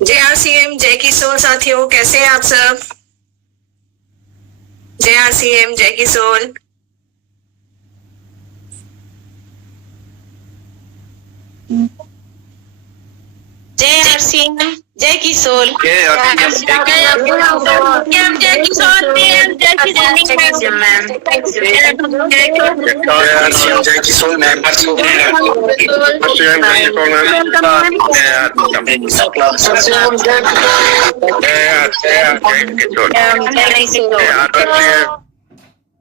जय आरसीएम, जय किशोर साथियों, कैसे हैं आप सब? जय आरसीएम, जय किशोर। जय आरसीएम, जय किशोर। जय किशोर मैम।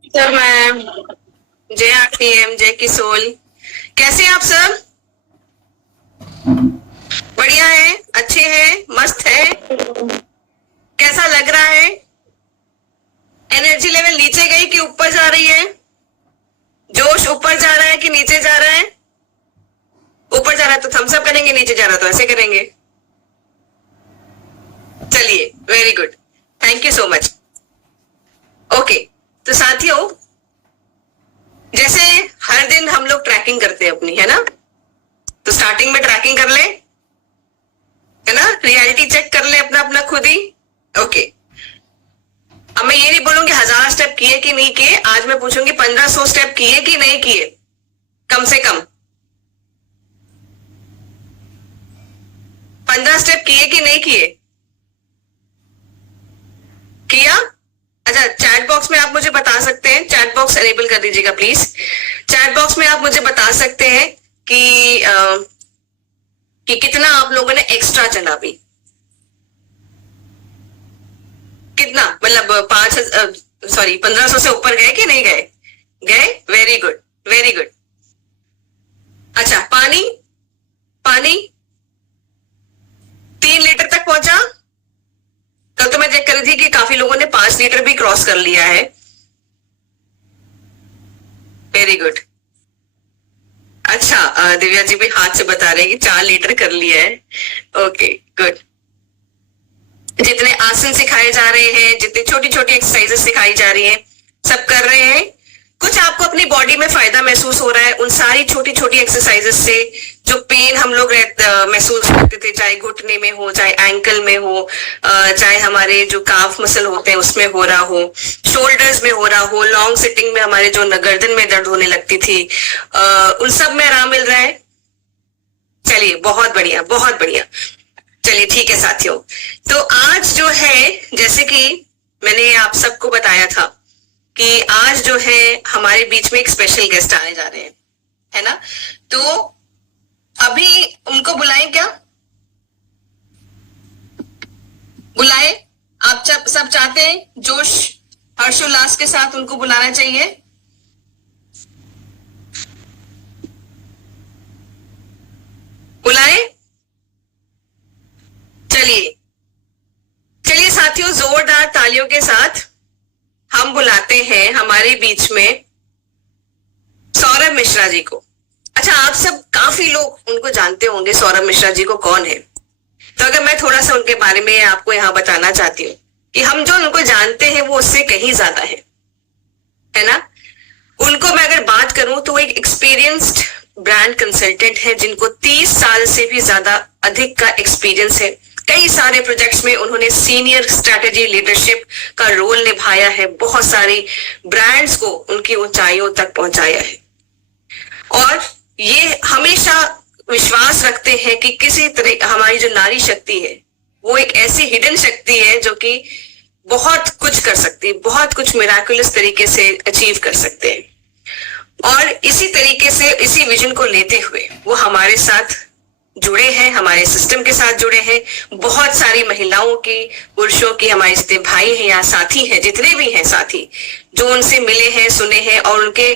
सर मैम, जय आरसीएम, जय किशोर। कैसे हैं आप सब? बढ़िया है, अच्छे हैं, मस्त है। कैसा लग रहा है? एनर्जी लेवल नीचे गई कि ऊपर जा रही है? जोश ऊपर जा रहा है कि नीचे जा रहा है? ऊपर जा रहा है तो थम्स अप करेंगे, नीचे जा रहा है तो ऐसे करेंगे। चलिए, very good, thank you so much. Okay, तो साथियों, जैसे हर दिन हम लोग ट्रैकिंग करते हैं अपनी, है ना? तो स्टार्टिंग में ट्रैकिंग कर ले, है ना? रियलिटी चेक कर ले अपना अपना खुद ही। ओके, अब मैं ये नहीं बोलूंगी 1000 स्टेप किए कि नहीं किए, आज मैं पूछूंगी 1500 स्टेप किए कि नहीं किए, कम से कम 15 स्टेप किए कि नहीं किए? किया? अच्छा, चैट बॉक्स में आप मुझे बता सकते हैं, चैट बॉक्स एनेबल कर दीजिएगा प्लीज। चैट बॉक्स में आप मुझे बता सकते हैं कि कितना आप लोगों ने एक्स्ट्रा चला भी, कितना, मतलब 1500 से ऊपर गए कि नहीं गए? गए, वेरी गुड, वेरी गुड। अच्छा, पानी 3 लीटर तक पहुंचा? कल तो मैं चेक कर रही थी कि काफी लोगों ने 5 लीटर भी क्रॉस कर लिया है। Very good. अच्छा, दिव्या जी भी हाथ से बता रहे हैं कि 4 लीटर कर लिया है। Okay, good. जितने आसन सिखाए जा रहे हैं, जितनी छोटी छोटी एक्सरसाइजेस सिखाई जा रही हैं, सब कर रहे हैं। कुछ आपको अपनी बॉडी में फायदा महसूस हो रहा है उन सारी छोटी छोटी एक्सरसाइजेस से? जो पेन हम लोग महसूस करते थे, चाहे घुटने में हो, चाहे एंकल में हो, चाहे हमारे जो काफ मसल होते हैं उसमें हो रहा हो, शोल्डर्स में हो रहा हो, लॉन्ग सिटिंग में हमारे जो गर्दन में दर्द होने लगती थी, उन सब में आराम मिल रहा है? चलिए, बहुत बढ़िया, बहुत बढ़िया। चलिए, ठीक है साथियों, तो आज जो है, जैसे कि मैंने आप सबको बताया था कि आज जो है हमारे बीच में एक स्पेशल गेस्ट आने जा रहे हैं, है ना? तो अभी उनको बुलाएं क्या? बुलाए? आप सब चाहते हैं जोश हर्षोल्लास के साथ उनको बुलाना चाहिए? बुलाए? चलिए चलिए साथियों, जोरदार तालियों के साथ हम बुलाते हैं हमारे बीच में सौरभ मिश्रा जी को। अच्छा, आप सब काफी लोग उनको जानते होंगे, सौरभ मिश्रा जी को कौन है। तो अगर मैं थोड़ा सा उनके बारे में आपको यहाँ बताना चाहती हूँ कि हम जो उनको जानते हैं वो उससे कहीं ज्यादा है ना? उनको मैं अगर बात करूं तो वो एक एक्सपीरियंस्ड ब्रांड कंसल्टेंट है, जिनको 30 साल से भी ज्यादा अधिक का एक्सपीरियंस है। कई सारे प्रोजेक्ट्स में उन्होंने सीनियर स्ट्रैटेजी लीडरशिप का रोल निभाया है, बहुत सारी ब्रांड्स को उनकी ऊंचाइयों तक पहुंचाया है, और ये हमेशा विश्वास रखते हैं कि किसी तरह हमारी जो नारी शक्ति है वो एक ऐसी हिडन शक्ति है जो कि बहुत कुछ कर सकती है, बहुत कुछ मिराकुलस तरीके से अचीव कर सकते हैं। और इसी तरीके से, इसी विजन को लेते हुए वो हमारे साथ जुड़े हैं, हमारे सिस्टम के साथ जुड़े हैं। बहुत सारी महिलाओं की, पुरुषों की, हमारे जितने भाई हैं या साथी हैं, जितने भी हैं साथी, जो उनसे मिले हैं, सुने हैं, और उनके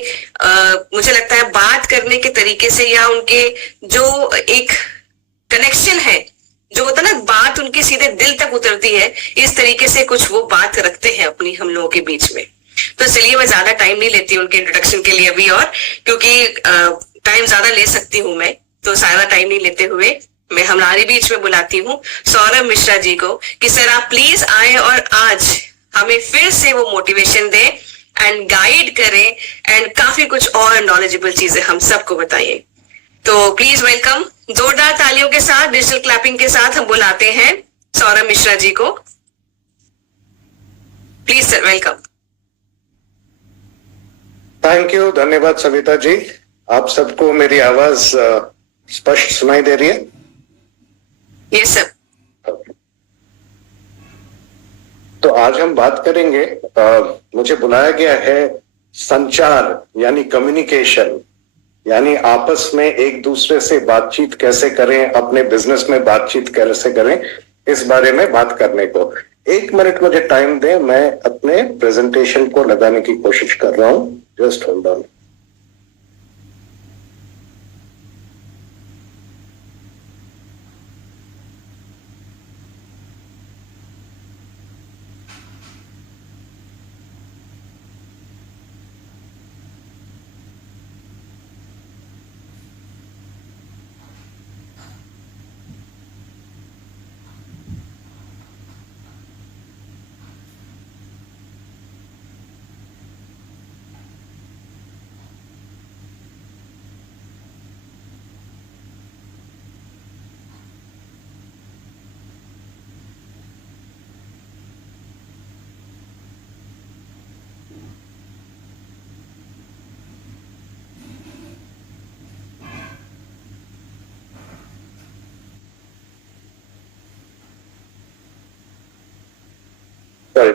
मुझे लगता है बात करने के तरीके से, या उनके जो एक कनेक्शन है, जो होता है ना, बात उनकी सीधे दिल तक उतरती है, इस तरीके से कुछ वो बात रखते हैं अपनी हम लोगों के बीच में। तो चलिए, मैं ज्यादा टाइम नहीं लेती उनके इंट्रोडक्शन के लिए अभी, और क्योंकि टाइम ज्यादा ले सकती हूँ मैं, तो सारा टाइम नहीं लेते हुए मैं हमारे बीच में बुलाती हूँ सौरभ मिश्रा जी को कि सर आप प्लीज आए और आज हमें फिर से वो मोटिवेशन दें एंड गाइड करें एंड काफी कुछ और नॉलेजेबल चीजें हम सबको बताइए। तो प्लीज वेलकम, जोरदार तालियों के साथ, डिजिटल क्लैपिंग के साथ हम बुलाते हैं सौरभ मिश्रा जी को। Please sir, welcome. Thank you, धन्यवाद सविता जी। आप सबको मेरी आवाज स्पष्ट सुनाई दे रही है? Yes sir. तो आज हम बात करेंगे, मुझे बुलाया गया है संचार यानी कम्युनिकेशन, यानी आपस में एक दूसरे से बातचीत कैसे करें, अपने बिजनेस में बातचीत कैसे करें, इस बारे में बात करने को। 1 मिनट मुझे टाइम दें, मैं अपने प्रेजेंटेशन को लगाने की कोशिश कर रहा हूं। Just hold on.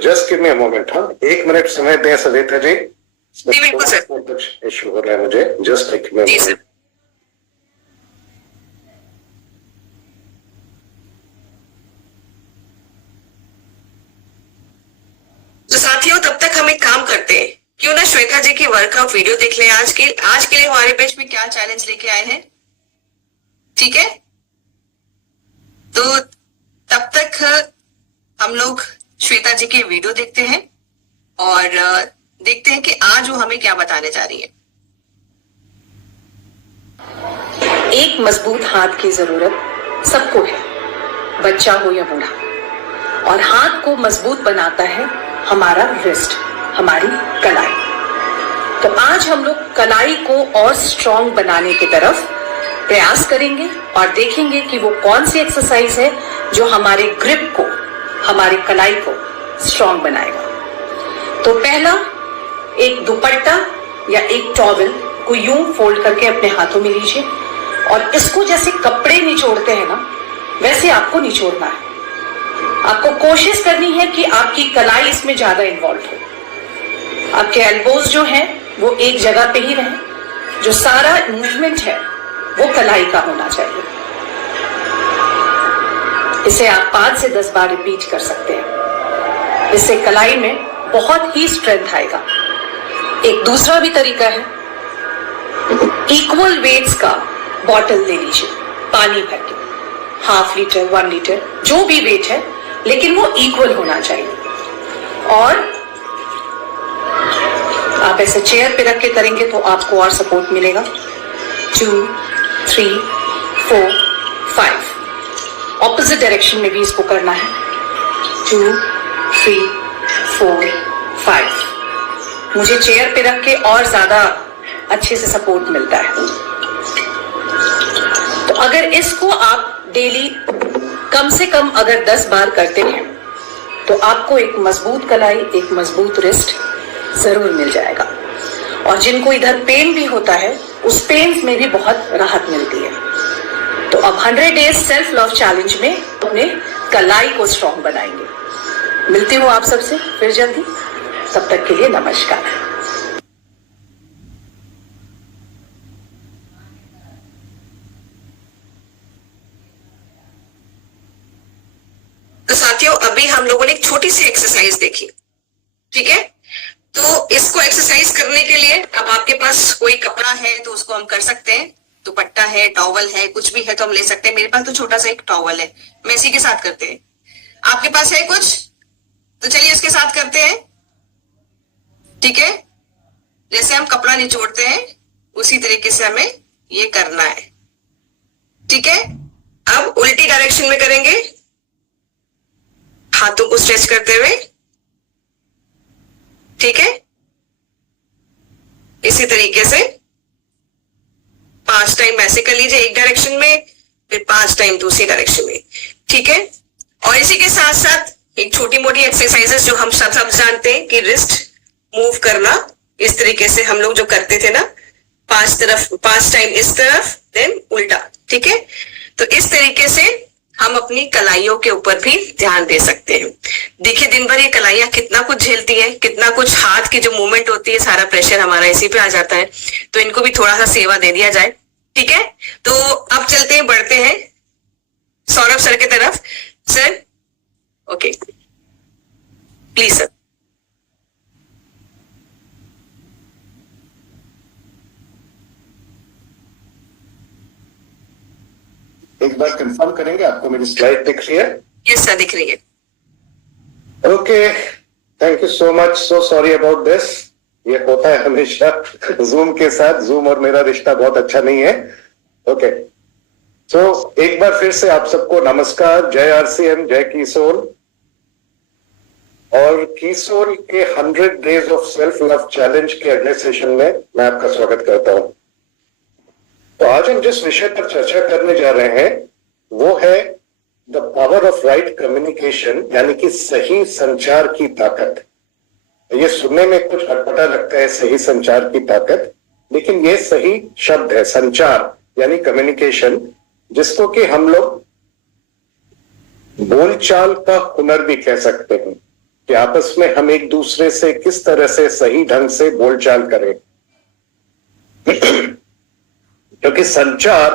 Just give me a moment. हाँ, 1 मिनट समय दें सविता जी। जी बिल्कुल सर। कुछ इशू हो रहा है मुझे, जस्ट एक मिनट। जी सर। तो साथियों, तब तक हम एक काम करते हैं, क्यों ना श्वेता जी की वर्कआउट वीडियो देख लें। आज के लिए हमारे पेज में क्या चैलेंज लेके आए हैं, ठीक है? तो तब तक हम लोग श्वेता जी की वीडियो देखते हैं और देखते हैं कि आज वो हमें क्या बताने जा रही है। एक मजबूत हाथ की जरूरत सबको है, बच्चा हो या बूढ़ा। और हाथ को मजबूत बनाता है हमारा रिस्ट, हमारी कलाई। तो आज हम लोग कलाई को और स्ट्रॉन्ग बनाने की तरफ प्रयास करेंगे और देखेंगे कि वो कौन सी एक्सरसाइज है जो हमारे ग्रिप को, हमारी कलाई को स्ट्रॉन्ग बनाएगा। तो पहला, एक दुपट्टा या एक टॉवल को यूं फोल्ड करके अपने हाथों में लीजिए और इसको जैसे कपड़े निचोड़ते हैं ना, वैसे आपको निचोड़ना है। आपको कोशिश करनी है कि आपकी कलाई इसमें ज्यादा इन्वॉल्व हो। आपके एल्बोज जो हैं वो एक जगह पे ही रहें। जो सारा मूवमेंट है वो कलाई का होना चाहिए। इसे आप 5 से 10 बार रिपीट कर सकते हैं। इससे कलाई में बहुत ही स्ट्रेंथ आएगा। एक दूसरा भी तरीका है, इक्वल वेट्स का बॉटल ले लीजिए, पानी भर के, 1/2 लीटर 1 लीटर जो भी वेट है, लेकिन वो इक्वल होना चाहिए। और आप ऐसे चेयर पे रख के करेंगे तो आपको और सपोर्ट मिलेगा। 2 3 4 5 ऑपोजिट डायरेक्शन में भी इसको करना है। 2 3 4 5। मुझे चेयर पे रख के और ज्यादा अच्छे से सपोर्ट मिलता है। तो अगर इसको आप डेली कम से कम अगर 10 बार करते हैं तो आपको एक मजबूत कलाई, एक मजबूत रिस्ट जरूर मिल जाएगा। और जिनको इधर पेन भी होता है, उस पेन में भी बहुत राहत मिलती है। तो अब 100 डेज सेल्फ लव चैलेंज में अपने कलाई को स्ट्रॉन्ग बनाएंगे। मिलती हूँ आप सबसे फिर जल्दी। तब तक के लिए नमस्कार। तो साथियों, अभी हम लोगों ने एक छोटी सी एक्सरसाइज देखी, ठीक है? तो इसको एक्सरसाइज करने के लिए अब आपके पास कोई कपड़ा है तो उसको हम कर सकते हैं, दुपट्टा है, टॉवल है, कुछ भी है तो हम ले सकते हैं। मेरे पास तो छोटा सा एक टॉवल है, मैं इसी के साथ करते हैं। आपके पास है कुछ? तो चलिए इसके साथ करते हैं, ठीक है? जैसे हम कपड़ा निचोड़ते हैं उसी तरीके से हमें ये करना है, ठीक है? अब उल्टी डायरेक्शन में करेंगे, हाथों को स्ट्रेच करते हुए, ठीक है? इसी तरीके से 5 टाइम ऐसे कर लीजिए एक डायरेक्शन में, फिर 5 टाइम दूसरी डायरेक्शन में, ठीक है? और इसी के साथ साथ एक छोटी मोटी एक्सरसाइजेस जो हम सब जानते हैं कि रिस्ट मूव करना, इस तरीके से हम लोग जो करते थे ना, 5 टाइम इस तरफ देन उल्टा, ठीक है। तो इस तरीके से हम अपनी कलाइयों के ऊपर भी ध्यान दे सकते हैं। देखिए दिन भर ये कलाइयां कितना कुछ झेलती है, कितना कुछ, हाथ की जो मूवमेंट होती है सारा प्रेशर हमारा इसी पे आ जाता है, तो इनको भी थोड़ा सा सेवा दे दिया जाए, ठीक है। तो अब चलते हैं, बढ़ते हैं सौरभ सर की तरफ। Sir okay please sir. एक बार कंफर्म करेंगे, आपको मेरी स्लाइड दिख रही है? यस सर, दिख रही है। Okay, thank you so much, so sorry about this. ये होता है हमेशा जूम के साथ, जूम और मेरा रिश्ता बहुत अच्छा नहीं है। ओके, सो एक बार फिर से आप सबको नमस्कार, जय आरसीएम, जय कीसोल। और कीसोल के 100 days of self love challenge के अगले सेशन में मैं आपका स्वागत करता हूं। तो आज हम जिस विषय पर चर्चा करने जा रहे हैं वो है the power of right communication, यानी कि सही संचार की ताकत। ये सुनने में कुछ अटपटा लगता है, सही संचार की ताकत, लेकिन ये सही शब्द है, संचार यानी कम्युनिकेशन, जिसको कि हम लोग बोलचाल का हुनर भी कह सकते हैं, कि आपस में हम एक दूसरे से किस तरह से सही ढंग से बोलचाल करें। क्योंकि संचार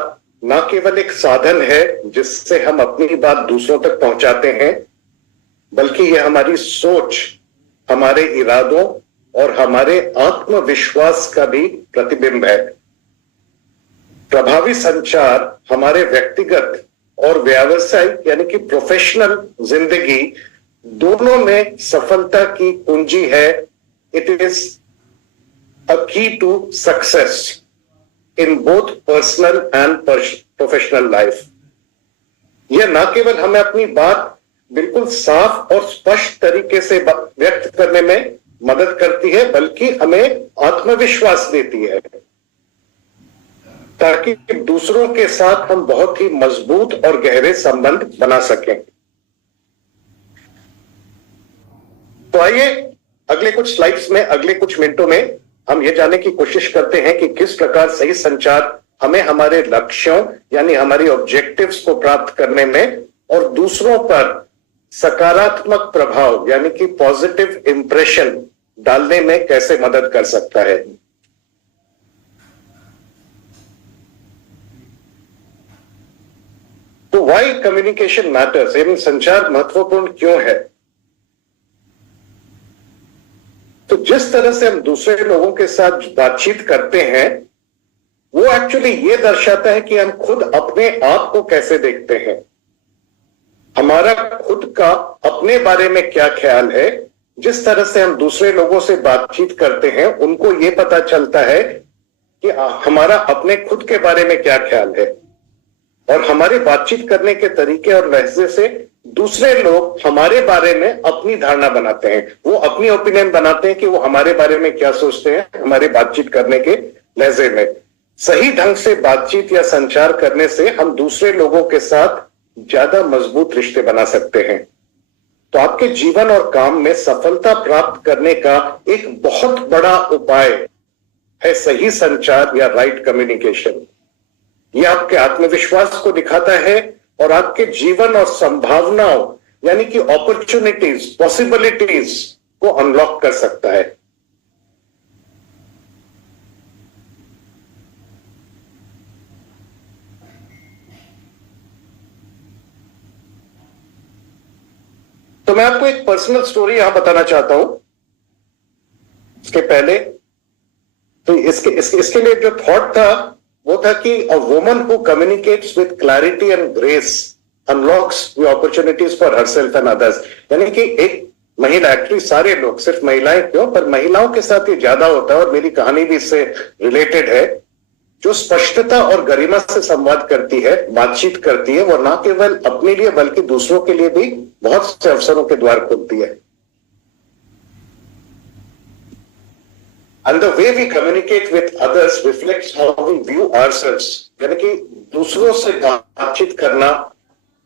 न केवल एक साधन है जिससे हम अपनी बात दूसरों तक पहुंचाते हैं, बल्कि यह हमारी सोच, हमारे इरादों और हमारे आत्मविश्वास का भी प्रतिबिंब है। प्रभावी संचार हमारे व्यक्तिगत और व्यावसायिक यानी कि प्रोफेशनल जिंदगी दोनों में सफलता की कुंजी है। It is a key to success in both personal and professional life. यह न केवल हमें अपनी बात बिल्कुल साफ और स्पष्ट तरीके से व्यक्त करने में मदद करती है, बल्कि हमें आत्मविश्वास देती है, ताकि दूसरों के साथ हम बहुत ही मजबूत और गहरे संबंध बना सकें। तो आइए अगले कुछ स्लाइड्स में, अगले कुछ मिनटों में हम ये जानने की कोशिश करते हैं कि किस प्रकार सही संचार हमें हमारे लक्ष्यों यानी हमारी ऑब्जेक्टिव्स को प्राप्त करने में और दूसरों पर सकारात्मक प्रभाव यानी कि पॉजिटिव इंप्रेशन डालने में कैसे मदद कर सकता है। तो व्हाई कम्युनिकेशन मैटर्स, यानी संचार महत्वपूर्ण क्यों है। तो जिस तरह से हम दूसरे लोगों के साथ बातचीत करते हैं वो एक्चुअली ये दर्शाता है कि हम खुद अपने आप को कैसे देखते हैं, हमारा खुद का अपने बारे में क्या ख्याल है। जिस तरह से हम दूसरे लोगों से बातचीत करते हैं उनको ये पता चलता है कि हमारा अपने खुद के बारे में क्या ख्याल है, और हमारे बातचीत करने के तरीके और लहजे से दूसरे लोग हमारे बारे में अपनी धारणा बनाते हैं, वो अपनी ओपिनियन बनाते हैं कि वो हमारे बारे में क्या सोचते हैं हमारे बातचीत करने के लहजे में। सही ढंग से बातचीत या संचार करने से हम दूसरे लोगों के साथ ज्यादा मजबूत रिश्ते बना सकते हैं। तो आपके जीवन और काम में सफलता प्राप्त करने का एक बहुत बड़ा उपाय है सही संचार या राइट कम्युनिकेशन। यह आपके आत्मविश्वास को दिखाता है और आपके जीवन और संभावनाओं यानी कि अपॉर्चुनिटीज, पॉसिबिलिटीज को अनलॉक कर सकता है। तो मैं आपको एक पर्सनल स्टोरी यहां बताना चाहता हूं। इसके पहले तो इसके लिए जो थॉट था वो था कि a woman who communicates with clarity and grace unlocks the opportunities for herself and others. यानी कि एक महिला, एक्चुअली सारे लोग, सिर्फ महिलाएं क्यों, पर महिलाओं के साथ ये ज्यादा होता है और मेरी कहानी भी इससे रिलेटेड है, जो स्पष्टता और गरिमा से संवाद करती है, बातचीत करती है, वो ना केवल अपने लिए बल्कि दूसरों के लिए भी बहुत से अवसरों के द्वार खोलती है। And the way we communicate with others reflects how we view ourselves. यानी कि दूसरों से बातचीत करना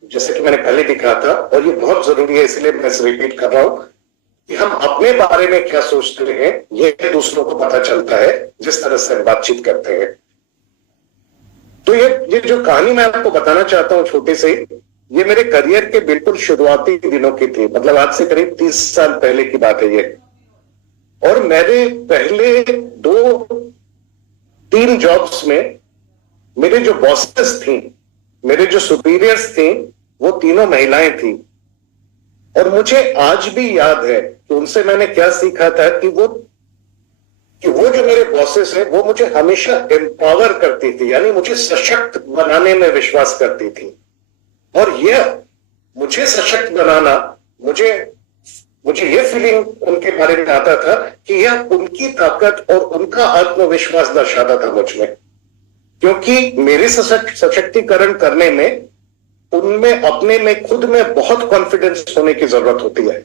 जैसे कि मैंने पहले भी कहा था, और ये बहुत जरूरी है इसलिए मैं रिपीट कर रहा हूं कि हम अपने बारे में क्या सोचते हैं ये दूसरों को पता चलता है जिस तरह से हम बातचीत करते हैं। तो ये जो कहानी मैं आपको बताना चाहता हूं छोटे से, ये मेरे करियर के बिल्कुल शुरुआती दिनों की थी, मतलब आज से करीब 30 साल पहले की बात है ये। और मेरे पहले 2-3 जॉब्स में मेरे जो बॉसेस थी, मेरे जो सुपीरियर्स थी, वो तीनों महिलाएं थी। और मुझे आज भी याद है कि उनसे मैंने क्या सीखा था कि वो जो मेरे बॉसेस हैं वो मुझे हमेशा एम्पावर करती थी, यानी मुझे सशक्त बनाने में विश्वास करती थी। और ये मुझे सशक्त बनाना, मुझे ये फीलिंग उनके बारे में आता था कि यह उनकी ताकत और उनका आत्मविश्वास दर्शाता था मुझ में, क्योंकि मेरे सशक्तिकरण करने में उनमें अपने में खुद में बहुत कॉन्फिडेंस होने की जरूरत होती है।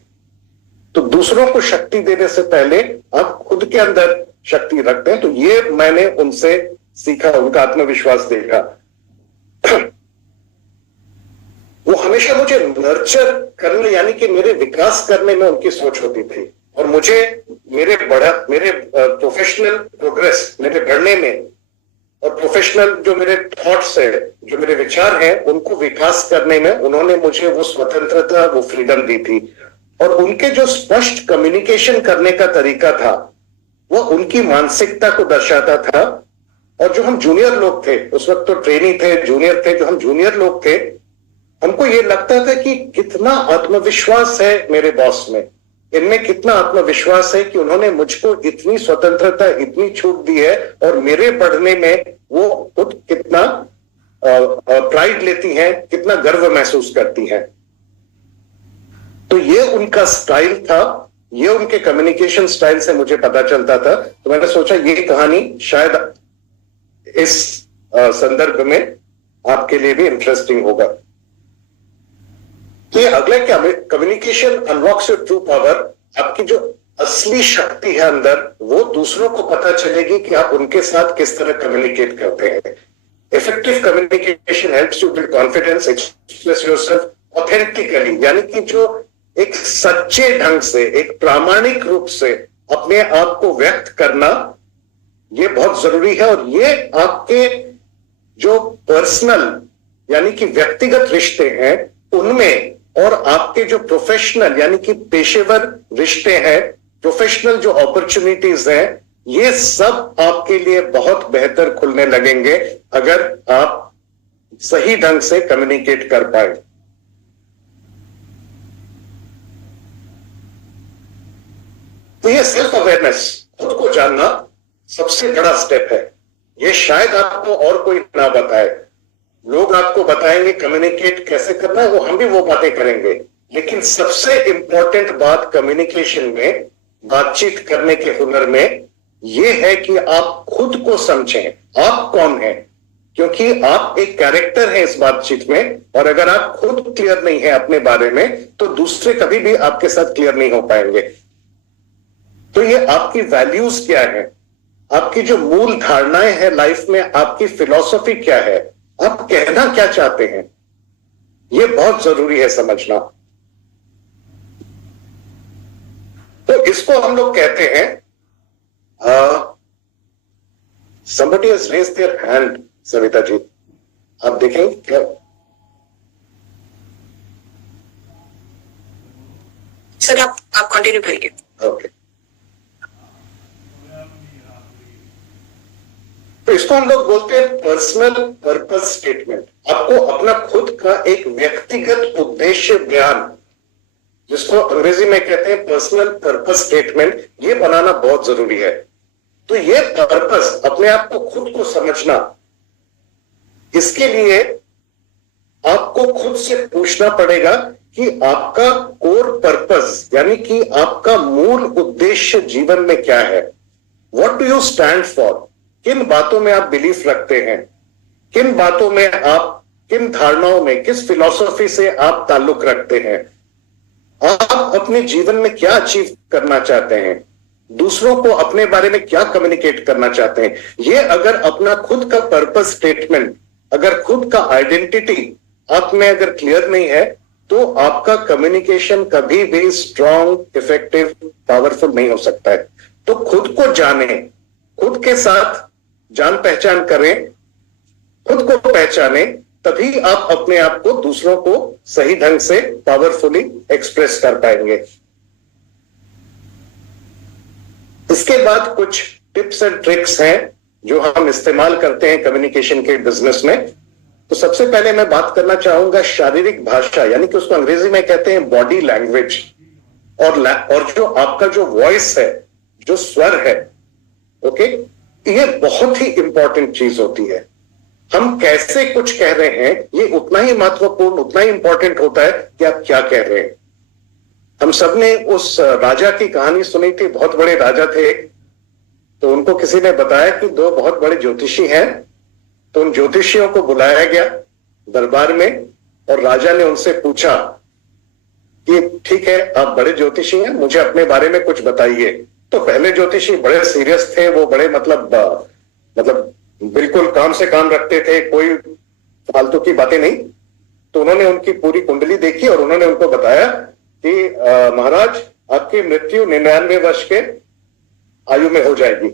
तो दूसरों को शक्ति देने से पहले आप खुद के अंदर शक्ति रखते हैं। तो ये मैंने उनसे सीखा, उनका आत्मविश्वास देखा। वो हमेशा मुझे नर्चर करने, यानी कि मेरे विकास करने में उनकी सोच होती थी, और मुझे मेरे प्रोफेशनल प्रोग्रेस, मेरे बढ़ने में, और प्रोफेशनल जो मेरे थॉट्स है, जो मेरे विचार हैं, उनको विकास करने में उन्होंने मुझे वो स्वतंत्रता, वो फ्रीडम दी थी। और उनके जो स्पष्ट कम्युनिकेशन करने का तरीका था वो उनकी मानसिकता को दर्शाता था। और जो हम जूनियर लोग थे, उस वक्त तो ट्रेनी थे, जूनियर थे, जो हम जूनियर लोग थे, हमको ये लगता था कि कितना आत्मविश्वास है मेरे बॉस में, इनमें कितना आत्मविश्वास है कि उन्होंने मुझको इतनी स्वतंत्रता, इतनी छूट दी है, और मेरे पढ़ने में वो खुद कितना प्राइड लेती हैं, कितना गर्व महसूस करती हैं। तो ये उनका स्टाइल था, ये उनके कम्युनिकेशन स्टाइल से मुझे पता चलता था। तो मैंने सोचा ये कहानी शायद इस संदर्भ में आपके लिए भी इंटरेस्टिंग होगा। तो ये अगला क्या, communication unlocks your true power. आपकी जो असली शक्ति है अंदर, वो दूसरों को पता चलेगी कि आप उनके साथ किस तरह कम्युनिकेट करते हैं। Effective communication helps you build confidence, express yourself authentically, यानी कि जो एक सच्चे ढंग से, एक प्रामाणिक रूप से अपने आप को व्यक्त करना, ये बहुत जरूरी है। और ये आपके जो पर्सनल, यानी कि व्यक्तिगत रिश्ते हैं उनमें, और आपके जो प्रोफेशनल, यानी कि पेशेवर रिश्ते हैं, प्रोफेशनल जो अपॉर्चुनिटीज हैं, ये सब आपके लिए बहुत बेहतर खुलने लगेंगे अगर आप सही ढंग से कम्युनिकेट कर पाए। तो ये सेल्फ अवेयरनेस, खुद को जानना सबसे बड़ा स्टेप है। ये शायद आपको और कोई ना बताए, लोग आपको बताएंगे कम्युनिकेट कैसे करना है, वो हम भी वो बातें करेंगे, लेकिन सबसे इंपॉर्टेंट बात कम्युनिकेशन में, बातचीत करने के हुनर में, ये है कि आप खुद को समझें, आप कौन हैं, क्योंकि आप एक कैरेक्टर है इस बातचीत में। और अगर आप खुद क्लियर नहीं है अपने बारे में, तो दूसरे कभी भी आपके साथ क्लियर नहीं हो पाएंगे। तो ये आपकी वैल्यूज क्या है, आपकी जो मूल धारणाएं हैं लाइफ में, आपकी फिलॉसफी क्या है, आप कहना क्या चाहते हैं, ये बहुत जरूरी है समझना। तो इसको हम लोग कहते हैं, somebody has raised their hand, Savita ji, आप देखेंगे क्या? सर आप कंटिन्यू करिए। ओके, तो इसको हम लोग बोलते हैं पर्सनल पर्पस स्टेटमेंट। आपको अपना खुद का एक व्यक्तिगत उद्देश्य बयान, जिसको अंग्रेजी में कहते हैं पर्सनल पर्पस स्टेटमेंट, ये बनाना बहुत जरूरी है। तो ये पर्पस, अपने आप को खुद को समझना, इसके लिए आपको खुद से पूछना पड़ेगा कि आपका कोर पर्पस, यानी कि आपका मूल उद्देश्य जीवन में क्या है। What do you stand for, किन बातों में आप बिलीफ रखते हैं, किन बातों में आप, किन धारणाओं में, किस फिलॉसफी से आप ताल्लुक रखते हैं, आप अपने जीवन में क्या अचीव करना चाहते हैं, दूसरों को अपने बारे में क्या कम्युनिकेट करना चाहते हैं। ये अगर अपना खुद का पर्पस स्टेटमेंट, अगर खुद का आइडेंटिटी आप में अगर क्लियर नहीं है तो आपका कम्युनिकेशन कभी भी स्ट्रॉन्ग, इफेक्टिव, पावरफुल नहीं हो सकता है। तो खुद को जाने, खुद के साथ जान पहचान करें, खुद को पहचाने, तभी आप अपने आप को दूसरों को सही ढंग से पावरफुली एक्सप्रेस कर पाएंगे। इसके बाद कुछ टिप्स एंड ट्रिक्स हैं जो हम इस्तेमाल करते हैं कम्युनिकेशन के बिजनेस में। तो सबसे पहले मैं बात करना चाहूंगा शारीरिक भाषा, यानी कि उसको अंग्रेजी में कहते हैं बॉडी लैंग्वेज, और जो आपका जो वॉइस है, जो स्वर है, ओके, ये बहुत ही इंपॉर्टेंट चीज होती है। हम कैसे कुछ कह रहे हैं ये उतना ही महत्वपूर्ण, उतना ही इंपॉर्टेंट होता है कि आप क्या कह रहे हैं। हम सबने उस राजा की कहानी सुनी थी, बहुत बड़े राजा थे, तो उनको किसी ने बताया कि दो बहुत बड़े ज्योतिषी हैं, तो उन ज्योतिषियों को बुलाया गया दरबार में और राजा ने उनसे पूछा कि ठीक है, आप बड़े ज्योतिषी हैं, मुझे अपने बारे में कुछ बताइए। तो पहले ज्योतिषी बड़े सीरियस थे, वो बड़े मतलब बिल्कुल काम से काम रखते थे, कोई फालतू की बातें नहीं। तो उन्होंने उनकी पूरी कुंडली देखी और उन्होंने उनको बताया कि महाराज, आपकी मृत्यु 99 वर्ष के आयु में हो जाएगी।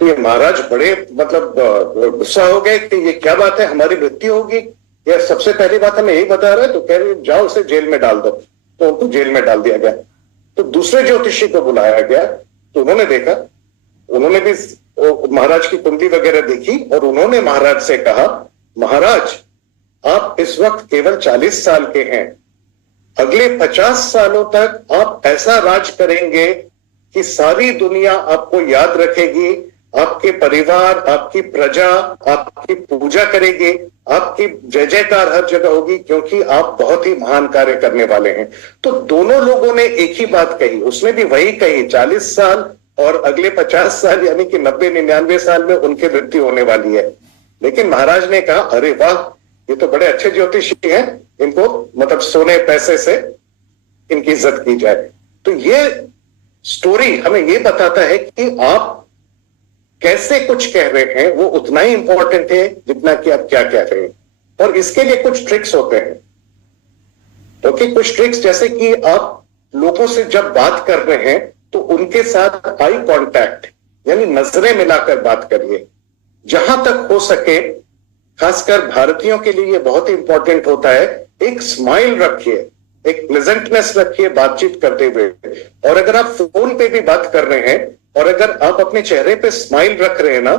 तो ये महाराज बड़े गुस्सा हो गए कि ये क्या बात है, हमारी मृत्यु होगी, यह सबसे पहली बात हमें यही बता रहा है। तो कह रहे जाओ उसे जेल में डाल दो। तो उनको जेल में डाल दिया गया। तो दूसरे ज्योतिषी को बुलाया गया, तो उन्होंने देखा, उन्होंने भी महाराज की कुंडली वगैरह देखी और उन्होंने महाराज से कहा, महाराज आप इस वक्त केवल 40 साल के हैं, अगले 50 सालों तक आप ऐसा राज करेंगे कि सारी दुनिया आपको याद रखेगी, आपके परिवार, आपकी प्रजा आपकी पूजा करेगी, आपकी जय जयकार हर जगह होगी, क्योंकि आप बहुत ही महान कार्य करने वाले हैं। तो दोनों लोगों ने एक ही बात कही, उसने भी वही कही, 40 साल और अगले 50 साल यानी कि 90-99 साल में उनकी मृत्यु होने वाली है। लेकिन महाराज ने कहा, अरे वाह, ये तो बड़े अच्छे ज्योतिषी हैं, इनको सोने पैसे से इनकी इज्जत की जाए। तो ये स्टोरी हमें ये बताता है कि आप कैसे कुछ कह रहे हैं वो उतना ही इंपॉर्टेंट है जितना कि आप क्या कह रहे हैं। और इसके लिए कुछ ट्रिक्स होते हैं। ओके, कुछ ट्रिक्स जैसे कि आप लोगों से जब बात कर रहे हैं तो उनके साथ आई कांटेक्ट यानी नजरें मिलाकर बात करिए। जहां तक हो सके, खासकर भारतीयों के लिए बहुत ही इंपॉर्टेंट होता है, एक स्माइल रखिए, एक प्लेजेंटनेस रखिए बातचीत करते हुए। और अगर आप फोन पे भी बात कर रहे हैं और अगर आप अपने चेहरे पे स्माइल रख रहे हैं ना,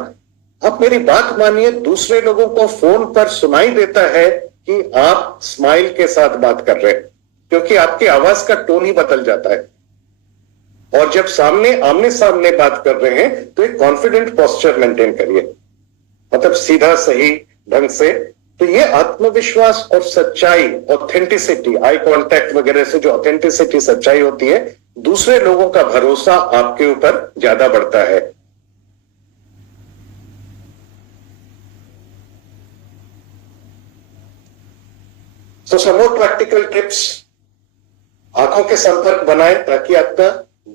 आप मेरी बात मानिए, दूसरे लोगों को फोन पर सुनाई देता है कि आप स्माइल के साथ बात कर रहे हैं, क्योंकि आपकी आवाज का टोन ही बदल जाता है। और जब आमने सामने बात कर रहे हैं तो एक कॉन्फिडेंट पोस्चर मेंटेन करिए, सीधा सही ढंग से। तो ये आत्मविश्वास और सच्चाई, ऑथेंटिसिटी, आई कांटेक्ट वगैरह से जो ऑथेंटिसिटी, सच्चाई होती है, दूसरे लोगों का भरोसा आपके ऊपर ज्यादा बढ़ता है। सो सम मोर प्रैक्टिकल टिप्स। आंखों के संपर्क बनाएं ताकि आपका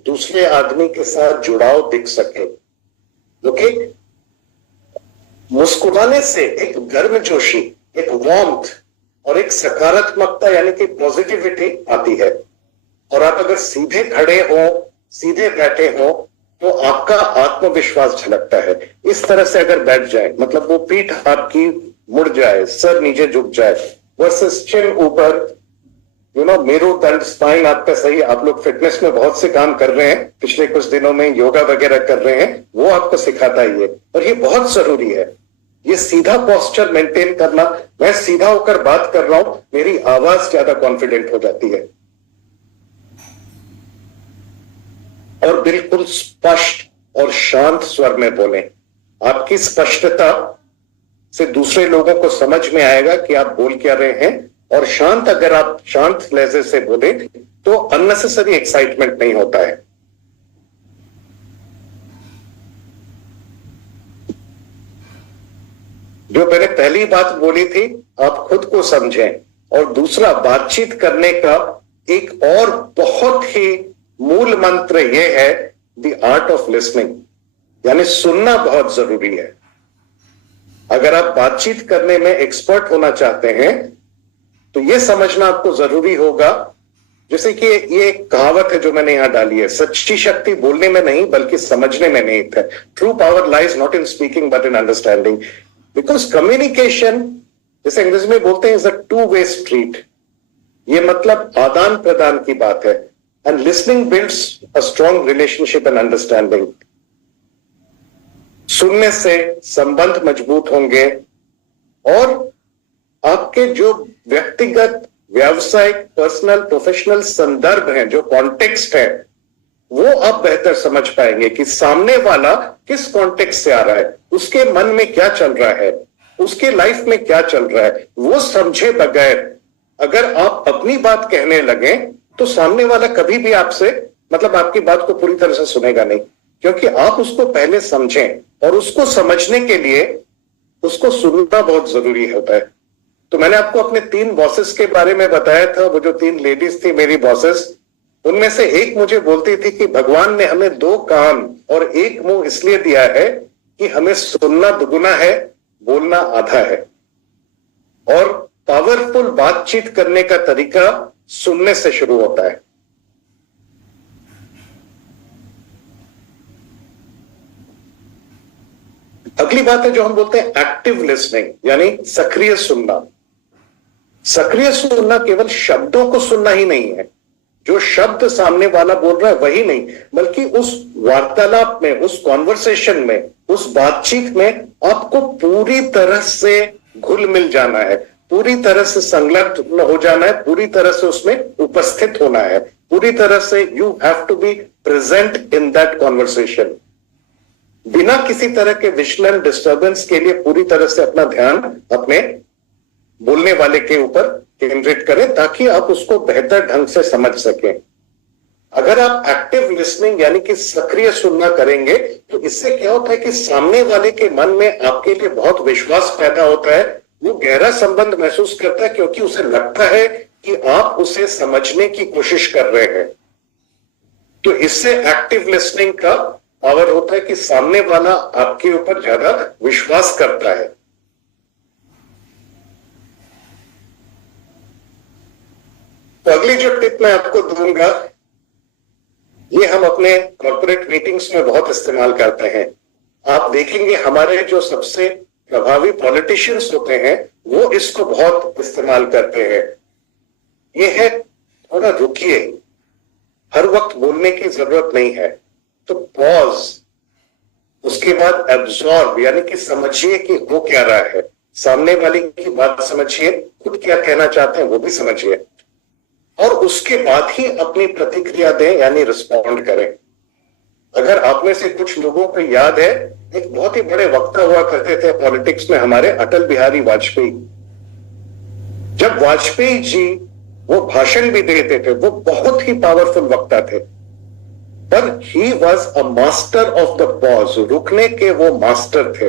दूसरे आदमी के साथ जुड़ाव दिख सके। ओके, मुस्कुराने से एक गर्मजोशी, एक वार्मथ और एक सकारात्मकता यानी कि पॉजिटिविटी आती है। और आप अगर सीधे खड़े हो, सीधे बैठे हो, तो आपका आत्मविश्वास झलकता है। इस तरह से अगर बैठ जाए, वो पीठ आपकी मुड़ जाए, सर नीचे झुक जाए, वर्सेस चिन ऊपर, मेरुदंड, स्पाइन आपका सही। आप लोग फिटनेस में बहुत से काम कर रहे हैं, पिछले कुछ दिनों में योगा वगैरह कर रहे हैं, वो आपको सिखाता ही है। और ये बहुत जरूरी है, ये सीधा पोस्चर मेंटेन करना। मैं सीधा होकर बात कर रहा हूं, मेरी आवाज ज्यादा कॉन्फिडेंट हो जाती है। और बिल्कुल स्पष्ट और शांत स्वर में बोलें। आपकी स्पष्टता से दूसरे लोगों को समझ में आएगा कि आप बोल क्या रहे हैं। और अगर आप शांत लहजे से बोले तो अननेसेसरी एक्साइटमेंट नहीं होता है। जो मैंने पहली बात बोली थी, आप खुद को समझें। और दूसरा, बातचीत करने का एक और बहुत ही मूल मंत्र यह है, द आर्ट ऑफ लिसनिंग, यानी सुनना बहुत जरूरी है। अगर आप बातचीत करने में एक्सपर्ट होना चाहते हैं तो ये समझना आपको जरूरी होगा। जैसे कि ये एक कहावत है जो मैंने यहां डाली है, सच्ची शक्ति बोलने में नहीं बल्कि समझने में निहित है। True power lies not in speaking but in understanding. Because communication, जैसे अंग्रेजी में बोलते हैं, is a two way street. ये मतलब आदान प्रदान की बात है। And listening builds a strong relationship and understanding. सुनने से संबंध मजबूत होंगे और आपके जो व्यक्तिगत, व्यावसायिक, पर्सनल, प्रोफेशनल संदर्भ हैं, जो कॉन्टेक्स्ट है, वो आप बेहतर समझ पाएंगे कि सामने वाला किस कॉन्टेक्स्ट से आ रहा है, उसके मन में क्या चल रहा है, उसके लाइफ में क्या चल रहा है। वो समझे बगैर अगर आप अपनी बात कहने लगे तो सामने वाला कभी भी आपसे, मतलब आपकी बात को पूरी तरह से सुनेगा नहीं, क्योंकि आप उसको पहले समझें और उसको समझने के लिए उसको सुनना बहुत जरूरी होता है। तो मैंने आपको अपने 3 बॉसेस के बारे में बताया था। वो जो 3 लेडीज थी मेरी बॉसेस, उनमें से एक मुझे बोलती थी कि भगवान ने हमें 2 कान और 1 मुंह इसलिए दिया है कि हमें सुनना दुगुना है, बोलना आधा है। और पावरफुल बातचीत करने का तरीका सुनने से शुरू होता है। अगली बात है जो हम बोलते हैं एक्टिव लिसनिंग, यानी सक्रिय सुनना। सक्रिय सुनना केवल शब्दों को सुनना ही नहीं है, जो शब्द सामने वाला बोल रहा है वही नहीं, बल्कि उस वार्तालाप में, उस कॉन्वर्सेशन में, उस बातचीत में आपको पूरी तरह से घुल मिल जाना है, पूरी तरह से संलग्न हो जाना है, पूरी तरह से उसमें उपस्थित होना है, पूरी तरह से you have to be present in that conversation. बिना किसी तरह के विचलन, डिस्टर्बेंस के लिए पूरी तरह से अपना ध्यान अपने बोलने वाले के ऊपर केंद्रित करें ताकि आप उसको बेहतर ढंग से समझ सकें। अगर आप एक्टिव लिसनिंग यानी कि सक्रिय सुनना करेंगे तो इससे क्या होता है कि सामने वाले के मन में आपके लिए बहुत विश्वास पैदा होता है। वो गहरा संबंध महसूस करता है क्योंकि उसे लगता है कि आप उसे समझने की कोशिश कर रहे हैं। तो इससे एक्टिव लिसनिंग का पावर होता है कि सामने वाला आपके ऊपर ज्यादा विश्वास करता है। तो अगली जो टिप मैं आपको दूंगा, ये हम अपने कॉर्पोरेट मीटिंग्स में बहुत इस्तेमाल करते हैं। आप देखेंगे हमारे जो सबसे प्रभावी पॉलिटिशियंस होते हैं वो इसको बहुत इस्तेमाल करते हैं। ये है, थोड़ा रुकिए, हर वक्त बोलने की जरूरत नहीं है। तो पॉज, उसके बाद एब्जॉर्ब यानी कि समझिए कि हो क्या रहा है, सामने वाले की बात समझिए, खुद क्या कहना चाहते हैं वो भी समझिए, और उसके बाद ही अपनी प्रतिक्रिया दें यानी रिस्पॉन्ड करें। अगर आप में से कुछ लोगों को याद है, एक बहुत ही बड़े वक्ता हुआ करते थे पॉलिटिक्स में हमारे, अटल बिहारी वाजपेयी। जब वाजपेयी जी वो भाषण भी देते थे, वो बहुत ही पावरफुल वक्ता थे, पर he was a master of the pause. रुकने के वो मास्टर थे।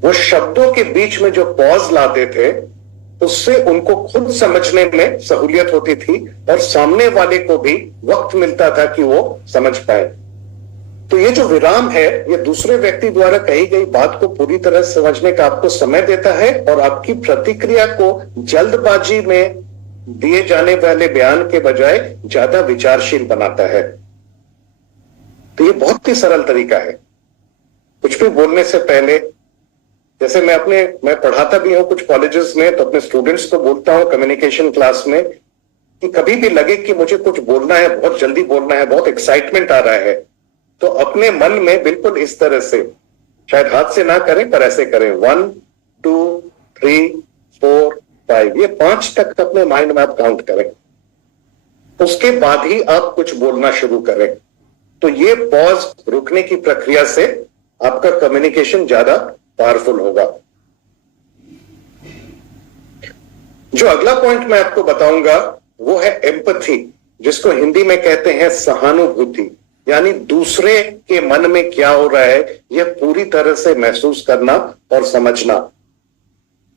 वो शब्दों के बीच में जो पॉज लाते थे उससे उनको खुद समझने में सहूलियत होती थी और सामने वाले को भी वक्त मिलता था कि वो समझ पाए। तो ये जो विराम है, ये दूसरे व्यक्ति द्वारा कही गई बात को पूरी तरह समझने का आपको समय देता है और आपकी प्रतिक्रिया को जल्दबाजी में दिए जाने वाले बयान के बजाय ज्यादा विचारशील बनाता है। तो ये बहुत ही सरल तरीका है। कुछ भी बोलने से पहले, जैसे मैं पढ़ाता भी हूं कुछ कॉलेजेस में, तो अपने स्टूडेंट्स को बोलता हूं कम्युनिकेशन क्लास में कि कभी भी लगे कि मुझे कुछ बोलना है, बहुत जल्दी बोलना है, बहुत एक्साइटमेंट आ रहा है, तो अपने मन में बिल्कुल इस तरह से, शायद हाथ से ना करें पर ऐसे करें, 1 2 3 4 5, ये 5 तक अपने माइंड में आप काउंट करें। उसके बाद ही आप कुछ बोलना शुरू करें। तो ये पॉज, रुकने की प्रक्रिया से आपका कम्युनिकेशन ज्यादा पावरफुल होगा। जो अगला पॉइंट मैं आपको बताऊंगा वो है एम्पैथी, जिसको हिंदी में कहते हैं सहानुभूति, यानी दूसरे के मन में क्या हो रहा है यह पूरी तरह से महसूस करना और समझना।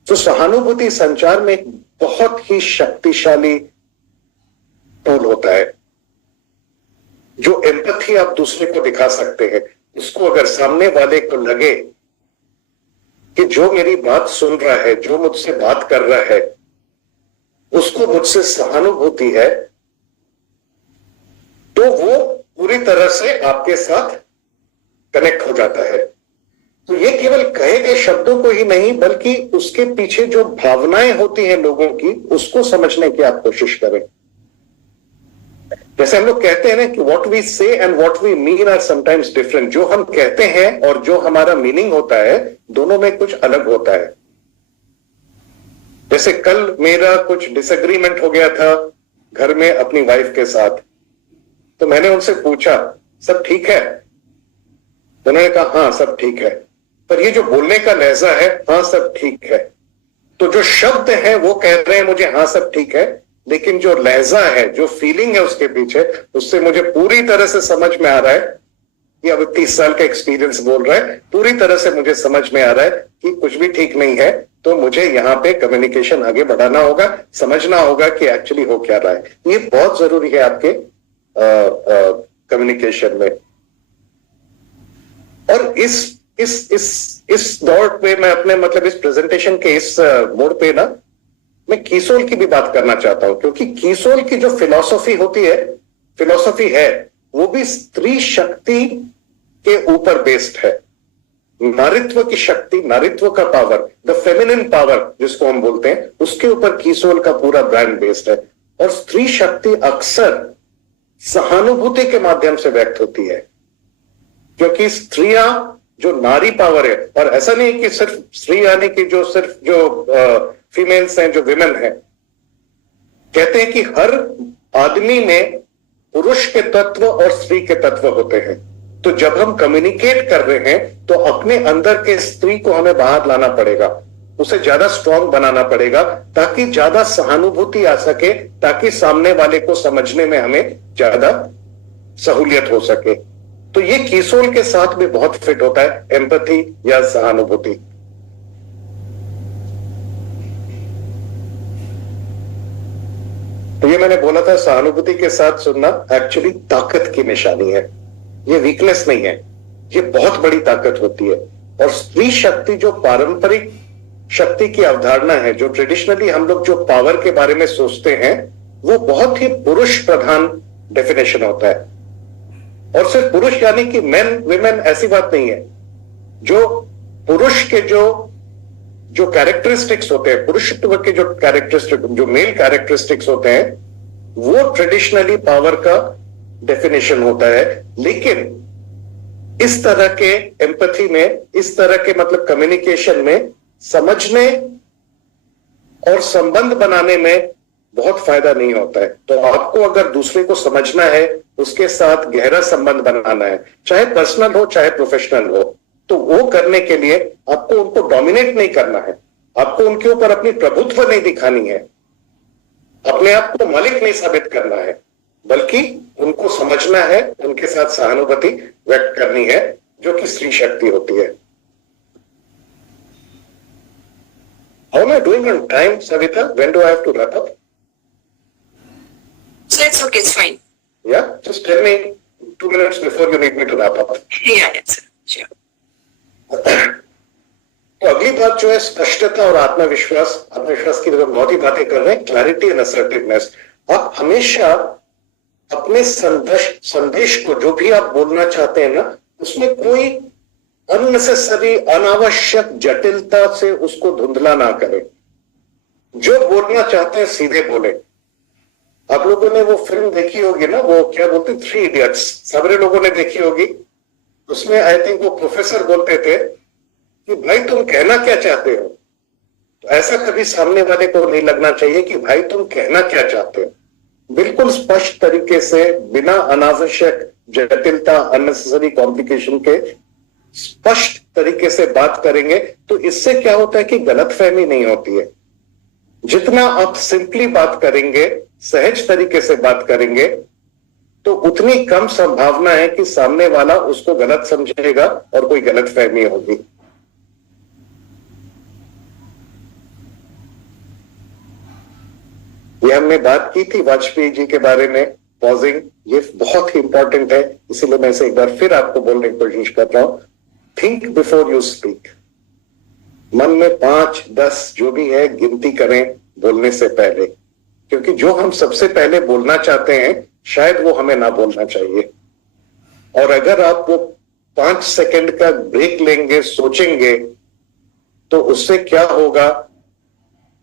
तो सहानुभूति संचार में एक बहुत ही शक्तिशाली टूल होता है। जो एम्पैथी आप दूसरे को दिखा सकते हैं, उसको अगर सामने वाले को लगे कि जो मेरी बात सुन रहा है, जो मुझसे बात कर रहा है, उसको मुझसे सहानुभूति है, तो वो पूरी तरह से आपके साथ कनेक्ट हो जाता है। तो ये केवल कहे गए शब्दों को ही नहीं, बल्कि उसके पीछे जो भावनाएं होती हैं लोगों की, उसको समझने की आप कोशिश करें। जैसे हम लोग कहते हैं ना कि what we say and what we mean are sometimes different. जो हम कहते हैं और जो हमारा मीनिंग होता है, दोनों में कुछ अलग होता है। जैसे कल मेरा कुछ डिसएग्रीमेंट हो गया था घर में अपनी वाइफ के साथ, तो मैंने उनसे पूछा सब ठीक है? उन्होंने कहा हाँ सब ठीक है, पर ये जो बोलने का लहजा है हाँ सब ठीक है। तो जो शब्द है वो कह रहे हैं मुझे हाँ सब ठीक है, लेकिन जो लहजा है, जो फीलिंग है उसके पीछे, उससे मुझे पूरी तरह से समझ में आ रहा है, ये अब 30 साल का एक्सपीरियंस बोल रहा है, पूरी तरह से मुझे समझ में आ रहा है कि कुछ भी ठीक नहीं है। तो मुझे यहाँ पे कम्युनिकेशन आगे बढ़ाना होगा, समझना होगा कि एक्चुअली हो क्या रहा है। ये बहुत जरूरी है आपके कम्युनिकेशन में। और इस दौर पे मैं अपने मतलब इस प्रेजेंटेशन के इस मोड पे ना मैं कीसोल की भी बात करना चाहता हूं, क्योंकि कीसोल की जो फिलॉसफी है वो भी स्त्री शक्ति के ऊपर बेस्ड है। नारित्व की शक्ति, नारित्व का पावर, द फेमिनिन पावर जिसको हम बोलते हैं, उसके ऊपर कीसोल का पूरा ब्रांड बेस्ड है। और स्त्री शक्ति अक्सर सहानुभूति के माध्यम से व्यक्त होती है, क्योंकि स्त्रियां जो नारी पावर है, और ऐसा नहीं कि सिर्फ स्त्री यानी कि जो सिर्फ जो फीमेल्स हैं, जो विमेन हैं, कहते हैं कि हर आदमी में पुरुष के तत्व और स्त्री के तत्व होते हैं। तो जब हम कम्युनिकेट कर रहे हैं तो अपने अंदर के स्त्री को हमें बाहर लाना पड़ेगा, उसे ज्यादा स्ट्रांग बनाना पड़ेगा, ताकि ज्यादा सहानुभूति आ सके, ताकि सामने वाले को समझने में हमें ज्यादा सहूलियत हो सके। तो ये कीसोल के साथ भी बहुत फिट होता है, एम्पैथी या सहानुभूति। तो ये मैंने बोला था, सहानुभूति के साथ सुनना एक्चुअली ताकत की निशानी है, ये वीकनेस नहीं है, ये बहुत बड़ी ताकत होती है। और स्त्री शक्ति जो पारंपरिक शक्ति की अवधारणा है, जो ट्रेडिशनली हम लोग जो पावर के बारे में सोचते हैं, वो बहुत ही पुरुष प्रधान डेफिनेशन होता है। और सिर्फ पुरुष यानी कि मेन विमेन ऐसी बात नहीं है। जो पुरुष के जो कैरेक्टरिस्टिक्स होते हैं, पुरुषत्व के जो कैरेक्टरिस्टिक, जो मेल कैरेक्टरिस्टिक्स होते हैं, वो ट्रेडिशनली पावर का डेफिनेशन होता है। लेकिन इस तरह के एम्पैथी में, इस तरह के मतलब कम्युनिकेशन में, समझने और संबंध बनाने में बहुत फायदा नहीं होता है। तो आपको अगर दूसरे को समझना है, उसके साथ गहरा संबंध बनाना है, चाहे पर्सनल हो चाहे प्रोफेशनल हो, तो वो करने के लिए आपको उनको डोमिनेट नहीं करना है, आपको उनके ऊपर अपनी प्रभुत्व नहीं दिखानी है, अपने आप को मालिक नहीं साबित करना है, बल्कि उनको समझना है, उनके साथ सहानुभूति व्यक्त करनी है, जो कि स्त्री शक्ति होती है। How am I doing on time, Savita? When do I have to wrap up? So it's okay, it's fine. Yeah, just tell me 2 minutes before you need me to wrap up. Yeah, yes, sure. तो अगली बात जो है स्पष्टता और आत्मविश्वास। आत्मविश्वास की जब बहुत ही बातें कर रहे हैं, क्लैरिटी एंड असर्टिवनेस। आप हमेशा अपने संदेश को, जो भी आप बोलना चाहते हैं ना, उसमें कोई अननेसेसरी, अनावश्यक जटिलता से उसको धुंधला ना करें। जो बोलना चाहते हैं सीधे बोले। आप लोगों ने वो फिल्म देखी होगी ना, वो क्या बोलते, 3 इडियट्स, सारे लोगों ने देखी होगी। उसमें आई थिंक वो प्रोफेसर बोलते थे कि भाई तुम कहना क्या चाहते हो। तो ऐसा कभी सामने वाले को नहीं लगना चाहिए कि भाई तुम कहना क्या चाहते हो। बिल्कुल स्पष्ट तरीके से, बिना अनावश्यक जटिलता, अननेसेसरी कॉम्प्लिकेशन के स्पष्ट तरीके से बात करेंगे तो इससे क्या होता है कि गलतफहमी नहीं होती है। जितना आप सिंपली बात करेंगे, सहज तरीके से बात करेंगे, तो उतनी कम संभावना है कि सामने वाला उसको गलत समझेगा और कोई गलतफहमी होगी। ये हमने बात की थी वाजपेयी जी के बारे में, पॉजिंग, ये बहुत ही इंपॉर्टेंट है, इसीलिए मैं इसे एक बार फिर आपको बोलने की कोशिश कर रहा हूं। Think before you speak. मन में 5, 10 जो भी है गिनती करें बोलने से पहले। क्योंकि जो हम सबसे पहले बोलना चाहते हैं शायद वो हमें ना बोलना चाहिए। और अगर आप वो 5 सेकंड का ब्रेक लेंगे, सोचेंगे, तो उससे क्या होगा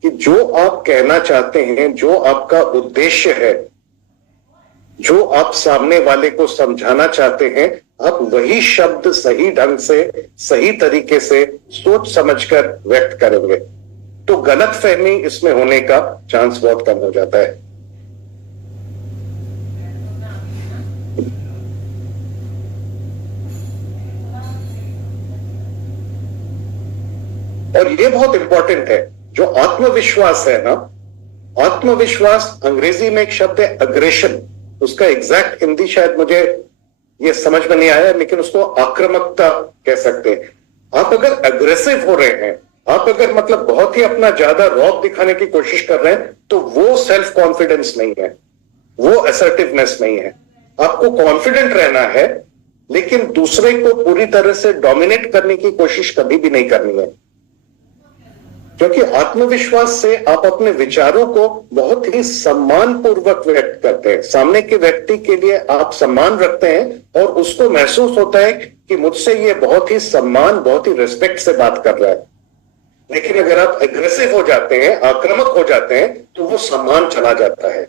कि जो आप कहना चाहते हैं, जो आपका उद्देश्य है, जो आप सामने वाले को समझाना चाहते हैं, आप वही शब्द सही ढंग से, सही तरीके से सोच समझकर व्यक्त करेंगे। तो गलतफहमी इसमें होने का चांस बहुत कम हो जाता है। और ये बहुत इंपॉर्टेंट है, जो आत्मविश्वास है ना, आत्मविश्वास, अंग्रेजी में एक शब्द है अग्रेशन, उसका एग्जैक्ट हिंदी शायद मुझे ये समझ में नहीं आया, लेकिन उसको आक्रामकता कह सकते हैं। आप अगर अग्रेसिव हो रहे हैं, आप अगर मतलब बहुत ही अपना ज्यादा रौब दिखाने की कोशिश कर रहे हैं, तो वो सेल्फ कॉन्फिडेंस नहीं है, वो असर्टिवनेस नहीं है। आपको कॉन्फिडेंट रहना है, लेकिन दूसरे को पूरी तरह से डोमिनेट करने की कोशिश कभी भी नहीं करनी है, क्योंकि आत्मविश्वास से आप अपने विचारों को बहुत ही सम्मानपूर्वक व्यक्त करते हैं। सामने के व्यक्ति के लिए आप सम्मान रखते हैं और उसको महसूस होता है कि मुझसे ये बहुत ही सम्मान, बहुत ही रिस्पेक्ट से बात कर रहा है। लेकिन अगर आप एग्रेसिव हो जाते हैं, आक्रामक हो जाते हैं, तो वो सम्मान चला जाता है।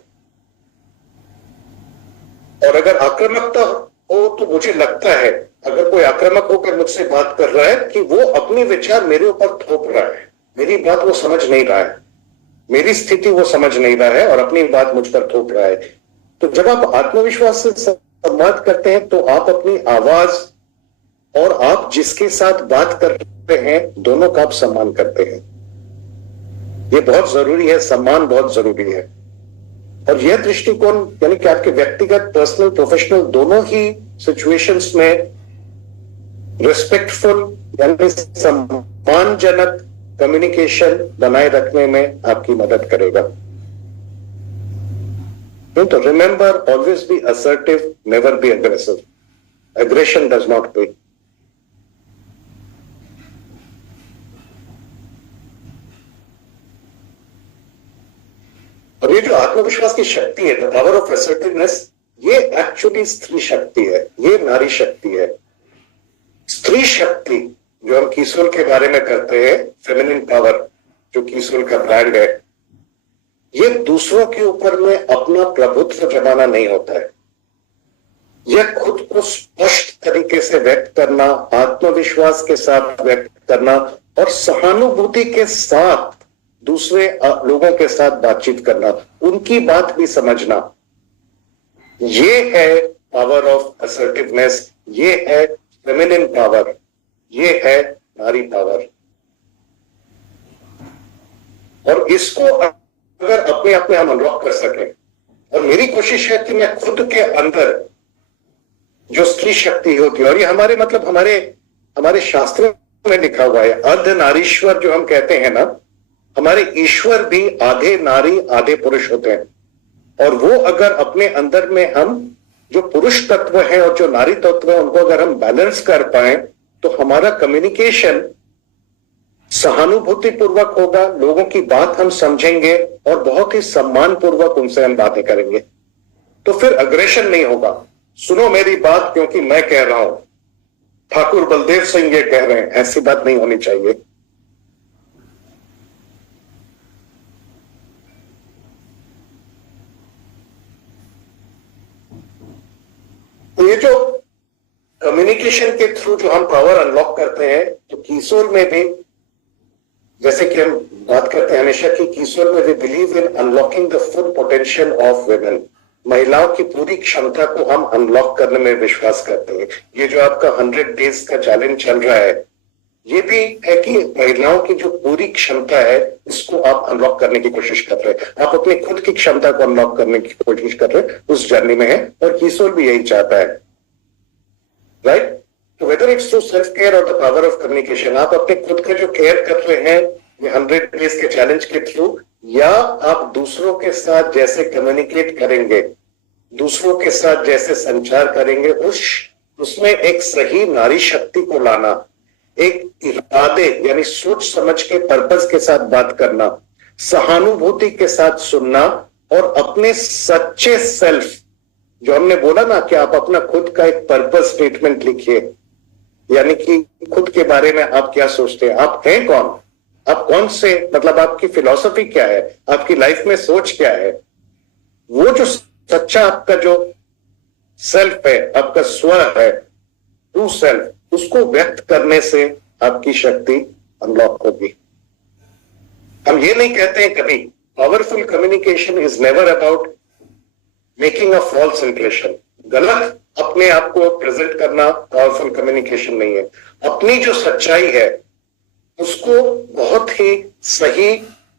और अगर आक्रामकता हो, तो मुझे लगता है अगर कोई आक्रामक होकर मुझसे बात कर रहा है कि वो अपने विचार मेरे ऊपर थोप रहा है, मेरी बात वो समझ नहीं रहा है, मेरी स्थिति वो समझ नहीं रहा है और अपनी बात मुझ पर थोप रहा है। तो जब आप आत्मविश्वास से संवाद करते हैं, तो आप अपनी आवाज और आप जिसके साथ बात कर रहे हैं, दोनों का आप सम्मान करते हैं। ये बहुत जरूरी है, सम्मान बहुत जरूरी है। और यह दृष्टिकोण यानी कि आपके व्यक्तिगत, पर्सनल, प्रोफेशनल दोनों ही सिचुएशंस में रिस्पेक्टफुल यानी सम्मानजनक कम्युनिकेशन बनाए रखने में आपकी मदद करेगा। तो remember, always be assertive, never be aggressive. Aggression does not पे। और ये जो आत्मविश्वास की शक्ति है, द पावर ऑफ असर्टिवनेस, ये एक्चुअली स्त्री शक्ति है, ये नारी शक्ति है। स्त्री शक्ति जो हम कीसोल के बारे में करते हैं, फेमिनिन पावर, जो कीसोल का ब्रांड है, ये दूसरों के ऊपर में अपना प्रभुत्व जमाना नहीं होता है। यह खुद को स्पष्ट तरीके से व्यक्त करना, आत्मविश्वास के साथ व्यक्त करना और सहानुभूति के साथ दूसरे लोगों के साथ बातचीत करना, उनकी बात भी समझना, ये है पावर ऑफ असर्टिवनेस, ये है फेमिनिन पावर, ये है नारी पावर। और इसको अगर अपने आप में हम अनलॉक कर सकें, और मेरी कोशिश है कि मैं खुद के अंदर जो स्त्री शक्ति होती है, और ये हमारे मतलब हमारे शास्त्रों में लिखा हुआ है, अर्धनारीश्वर जो हम कहते हैं ना, हमारे ईश्वर भी आधे नारी आधे पुरुष होते हैं। और वो अगर अपने अंदर में हम जो पुरुष तत्व है और जो नारी तत्व है, उनको अगर हम बैलेंस कर पाए, तो हमारा कम्युनिकेशन सहानुभूति पूर्वक होगा, लोगों की बात हम समझेंगे और बहुत ही सम्मान पूर्वक उनसे हम बातें करेंगे। तो फिर अग्रेशन नहीं होगा। सुनो मेरी बात क्योंकि मैं कह रहा हूं, ठाकुर बलदेव सिंह ये कह रहे हैं, ऐसी बात नहीं होनी चाहिए। तो ये जो कम्युनिकेशन के थ्रू जो हम पावर अनलॉक करते हैं, तो कीसोल में भी, जैसे कि हम बात करते हैं हमेशा कि कीसोल में we believe in unlocking the full potential of women. महिलाओं की पूरी क्षमता को हम अनलॉक करने में विश्वास करते हैं। ये जो आपका 100 डेज का चैलेंज चल रहा है, ये भी है कि महिलाओं की जो पूरी क्षमता है, इसको आप अनलॉक करने की कोशिश कर रहे हैं। आप अपनी खुद की क्षमता को अनलॉक करने की कोशिश कर रहे हैं, उस जर्नी में है, और कीसोल भी यही चाहता है, राइट? तो whether it's through self care और द पावर ऑफ कम्युनिकेशन, आप अपने खुद का जो केयर कर रहे हैं ये 100 डेज के चैलेंज के थ्रू, या आप दूसरों के साथ जैसे कम्युनिकेट करेंगे, दूसरों के साथ जैसे संचार करेंगे, उसमें एक सही नारी शक्ति को लाना, एक इरादे यानी सोच समझ के पर्पस के साथ बात करना, सहानुभूति के साथ सुनना और अपने सच्चे सेल्फ, जो हमने बोला ना कि आप अपना खुद का एक पर्पस स्टेटमेंट लिखिए, यानी कि खुद के बारे में आप क्या सोचते हैं, आप हैं कौन, आप कौन से, मतलब आपकी फिलॉसफी क्या है, आपकी लाइफ में सोच क्या है, वो जो सच्चा आपका जो सेल्फ है, आपका स्व है, ट्रू सेल्फ, उसको व्यक्त करने से आपकी शक्ति अनलॉक होगी। हम ये नहीं कहते हैं कभी, powerful communication is never about making a false impression. गलत अपने आप को प्रेजेंट करना पावरफुल कम्युनिकेशन नहीं है। अपनी जो सच्चाई है उसको बहुत ही सही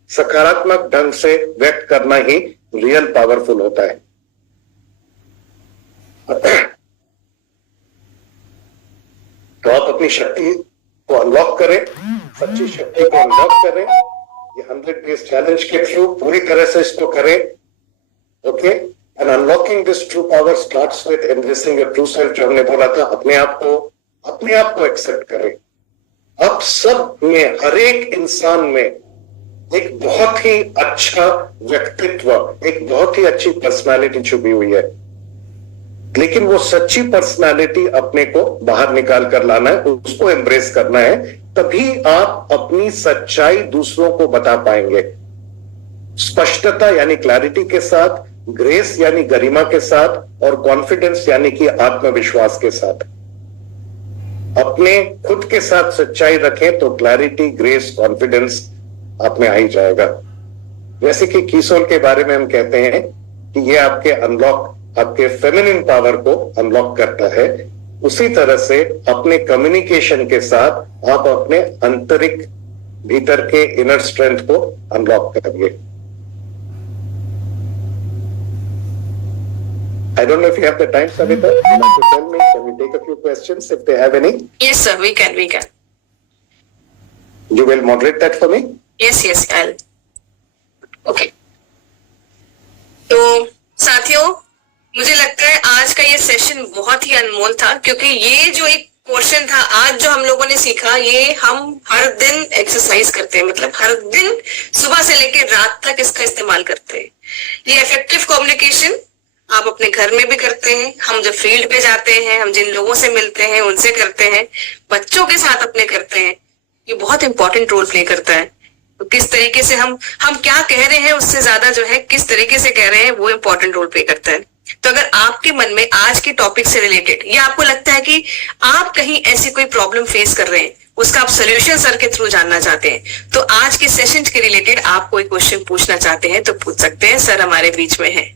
सकारात्मक ढंग से व्यक्त करना ही रियल पावरफुल होता है। तो आप अपनी शक्ति को अनलॉक करें, सच्ची शक्ति को अनलॉक करें। ये 100 डेज चैलेंज के थ्रू पूरी तरह से इसको करें, okay. And unlocking this true power starts with embracing your true self, जो हमने बोला था, अपने आप को एक्सेप्ट करें। अब सब में, हर एक इंसान में एक बहुत ही अच्छा व्यक्तित्व, एक बहुत ही अच्छी पर्सनालिटी छुपी हुई है, लेकिन वो सच्ची पर्सनालिटी अपने को बाहर निकाल कर लाना है, उसको एम्ब्रेस करना है, तभी आप अपनी सच्चाई दूसरों को बता पाएंगे। स्पष्टता यानी क्लैरिटी के साथ, ग्रेस यानी गरिमा के साथ, और कॉन्फिडेंस यानी कि आत्मविश्वास के साथ। अपने खुद के साथ सच्चाई रखें तो क्लैरिटी, ग्रेस, कॉन्फिडेंस आप में आ ही जाएगा। जैसे कि कीसोल के बारे में हम कहते हैं कि ये आपके आपके फेमिनिन पावर को अनलॉक करता है, उसी तरह से अपने कम्युनिकेशन के साथ आप अपने आंतरिक भीतर के इनर स्ट्रेंथ को अनलॉक करिए। I don't know if you have the time, Savita. You have to tell me. Can we take a few questions if they have any? Yes, sir. We can. You will moderate that for me? Yes, I'll. Okay. तो साथियों, मुझे लगता है आज का ये session बहुत ही अनमोल था, क्योंकि ये जो एक पोर्शन था आज जो हम लोगों ने सीखा, ये हम हर दिन एक्सरसाइज करते हैं, मतलब हर दिन सुबह से लेकर रात तक इसका इस्तेमाल करते हैं। ये इफेक्टिव कम्युनिकेशन आप अपने घर में भी करते हैं, हम जब फील्ड पे जाते हैं, हम जिन लोगों से मिलते हैं उनसे करते हैं, बच्चों के साथ अपने करते हैं, ये बहुत इंपॉर्टेंट रोल प्ले करता है। तो किस तरीके से हम क्या कह रहे हैं उससे ज्यादा जो है किस तरीके से कह रहे हैं वो इंपॉर्टेंट रोल प्ले करता है। तो अगर आपके मन में आज के टॉपिक से रिलेटेड या आपको लगता है कि आप कहीं ऐसी कोई प्रॉब्लम फेस कर रहे हैं, उसका आप सोल्यूशन सर के थ्रू जानना चाहते हैं, तो आज के सेशन के रिलेटेड आप कोई क्वेश्चन पूछना चाहते हैं तो पूछ सकते हैं, सर हमारे बीच में है।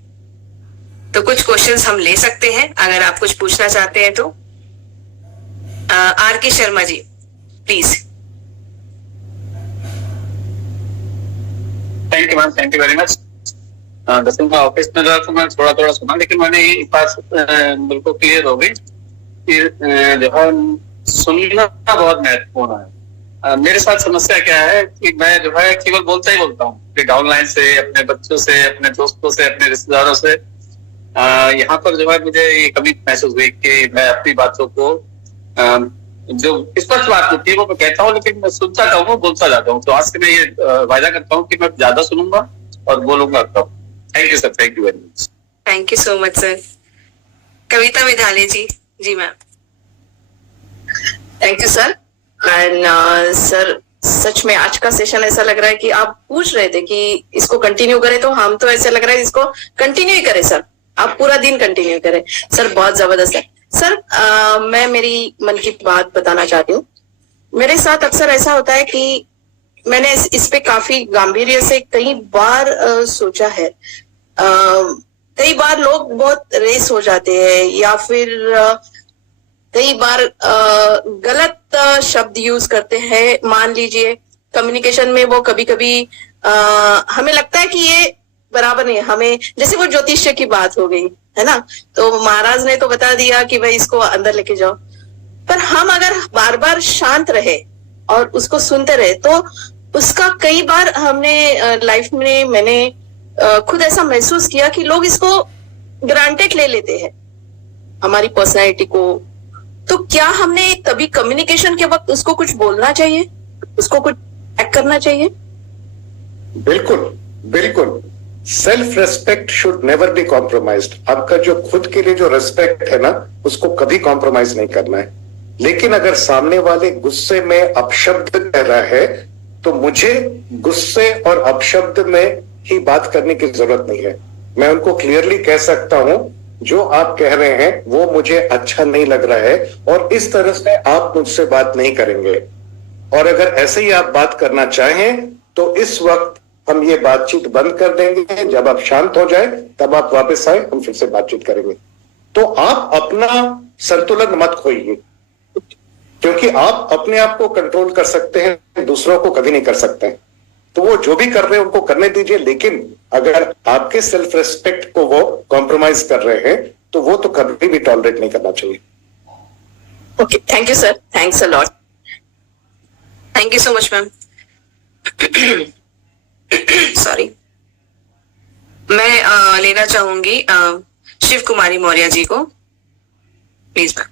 तो कुछ क्वेश्चंस हम ले सकते हैं अगर आप कुछ पूछना चाहते हैं तो। R K Sharma ji please. Thank you ma'am, thank you very much. दरअसल मैं ऑफिस में रहा तो मैं थोड़ा सुना, लेकिन मैंने ये बात बिल्कुल क्लियर हो गई कि जो है सुनना बहुत महत्वपूर्ण है। मेरे साथ समस्या क्या है कि मैं जो है केवल बोलता ही बोलता हूँ, कि डाउनलाइन से, अपने बच्चों से, अपने दोस्तों से, अपने रिश्तेदारों से। यहाँ पर जो है मुझे ये कमी महसूस हुई कि मैं अपनी बातों को जो स्पष्ट बात होती है वो मैं कहता हूँ, लेकिन मैं सुनता जाता हूँ, बोलता जाता हूँ। तो आज से मैं ये वायदा करता हूँ कि मैं ज्यादा सुनूंगा और बोलूंगा कम। Thank you sir, thank you very much. Thank you so much sir. Kavita Vidhale ji. जी ma'am. Thank you sir. And sir सच में आज का सेशन ऐसा लग रहा है कि आप पूछ रहे थे कि इसको कंटिन्यू करें, तो हम तो ऐसा लग रहा है इसको कंटिन्यू ही करें सर, आप पूरा दिन कंटिन्यू करें सर, बहुत जबरदस्त है सर। मैं मेरी मन की बात बताना चाहती हूँ। मेरे साथ अक्सर ऐसा होता है कि मैंने इस पे काफी गंभीर से कई बार सोचा है। कई बार लोग बहुत रेस हो जाते हैं या फिर कई बार गलत शब्द यूज करते हैं। मान लीजिए कम्युनिकेशन में वो कभी कभी हमें लगता है कि ये बराबर नहीं है, हमें जैसे वो ज्योतिष्य की बात हो गई है ना, तो महाराज ने तो बता दिया कि भाई इसको अंदर लेके जाओ, पर हम अगर बार बार शांत रहे और उसको सुनते रहे तो उसका कई बार हमने लाइफ में मैंने खुद ऐसा महसूस किया कि लोग इसको ग्रांटेड ले लेते हैं हमारी पर्सनैलिटी को। तो क्या हमने तभी कम्युनिकेशन के वक्त उसको कुछ बोलना चाहिए, उसको कुछ एक्ट करना चाहिए? बिल्कुल बिल्कुल। Self respect should never be compromised. आपका जो खुद के लिए जो रेस्पेक्ट है ना, उसको कभी कॉम्प्रोमाइज नहीं करना है। लेकिन अगर सामने वाले गुस्से में अपशब्द कह रहा है, तो मुझे गुस्से और अपशब्द में ही बात करने की जरूरत नहीं है। मैं उनको क्लियरली कह सकता हूं, जो आप कह रहे हैं वो मुझे अच्छा नहीं लग रहा है और इस तरह से आप मुझसे बात नहीं करेंगे। और अगर ऐसे ही आप बात करना चाहें तो इस वक्त हम ये बातचीत बंद कर देंगे। जब आप शांत हो जाए तब आप वापस आए, हम फिर से बातचीत करेंगे। तो आप अपना संतुलन मत खोइए, क्योंकि आप अपने आप को कंट्रोल कर सकते हैं, दूसरों को कभी नहीं कर सकते हैं। तो वो जो भी कर रहे हैं उनको करने दीजिए, लेकिन अगर आपके सेल्फ रेस्पेक्ट को वो कॉम्प्रोमाइज कर रहे हैं तो वो तो कभी भी टॉलरेट नहीं करना चाहिए। Okay, thank you sir, thanks a lot. Thank you so much ma'am. Sorry, मैं लेना चाहूंगी शिव कुमारी मौर्य जी को, please ma'am.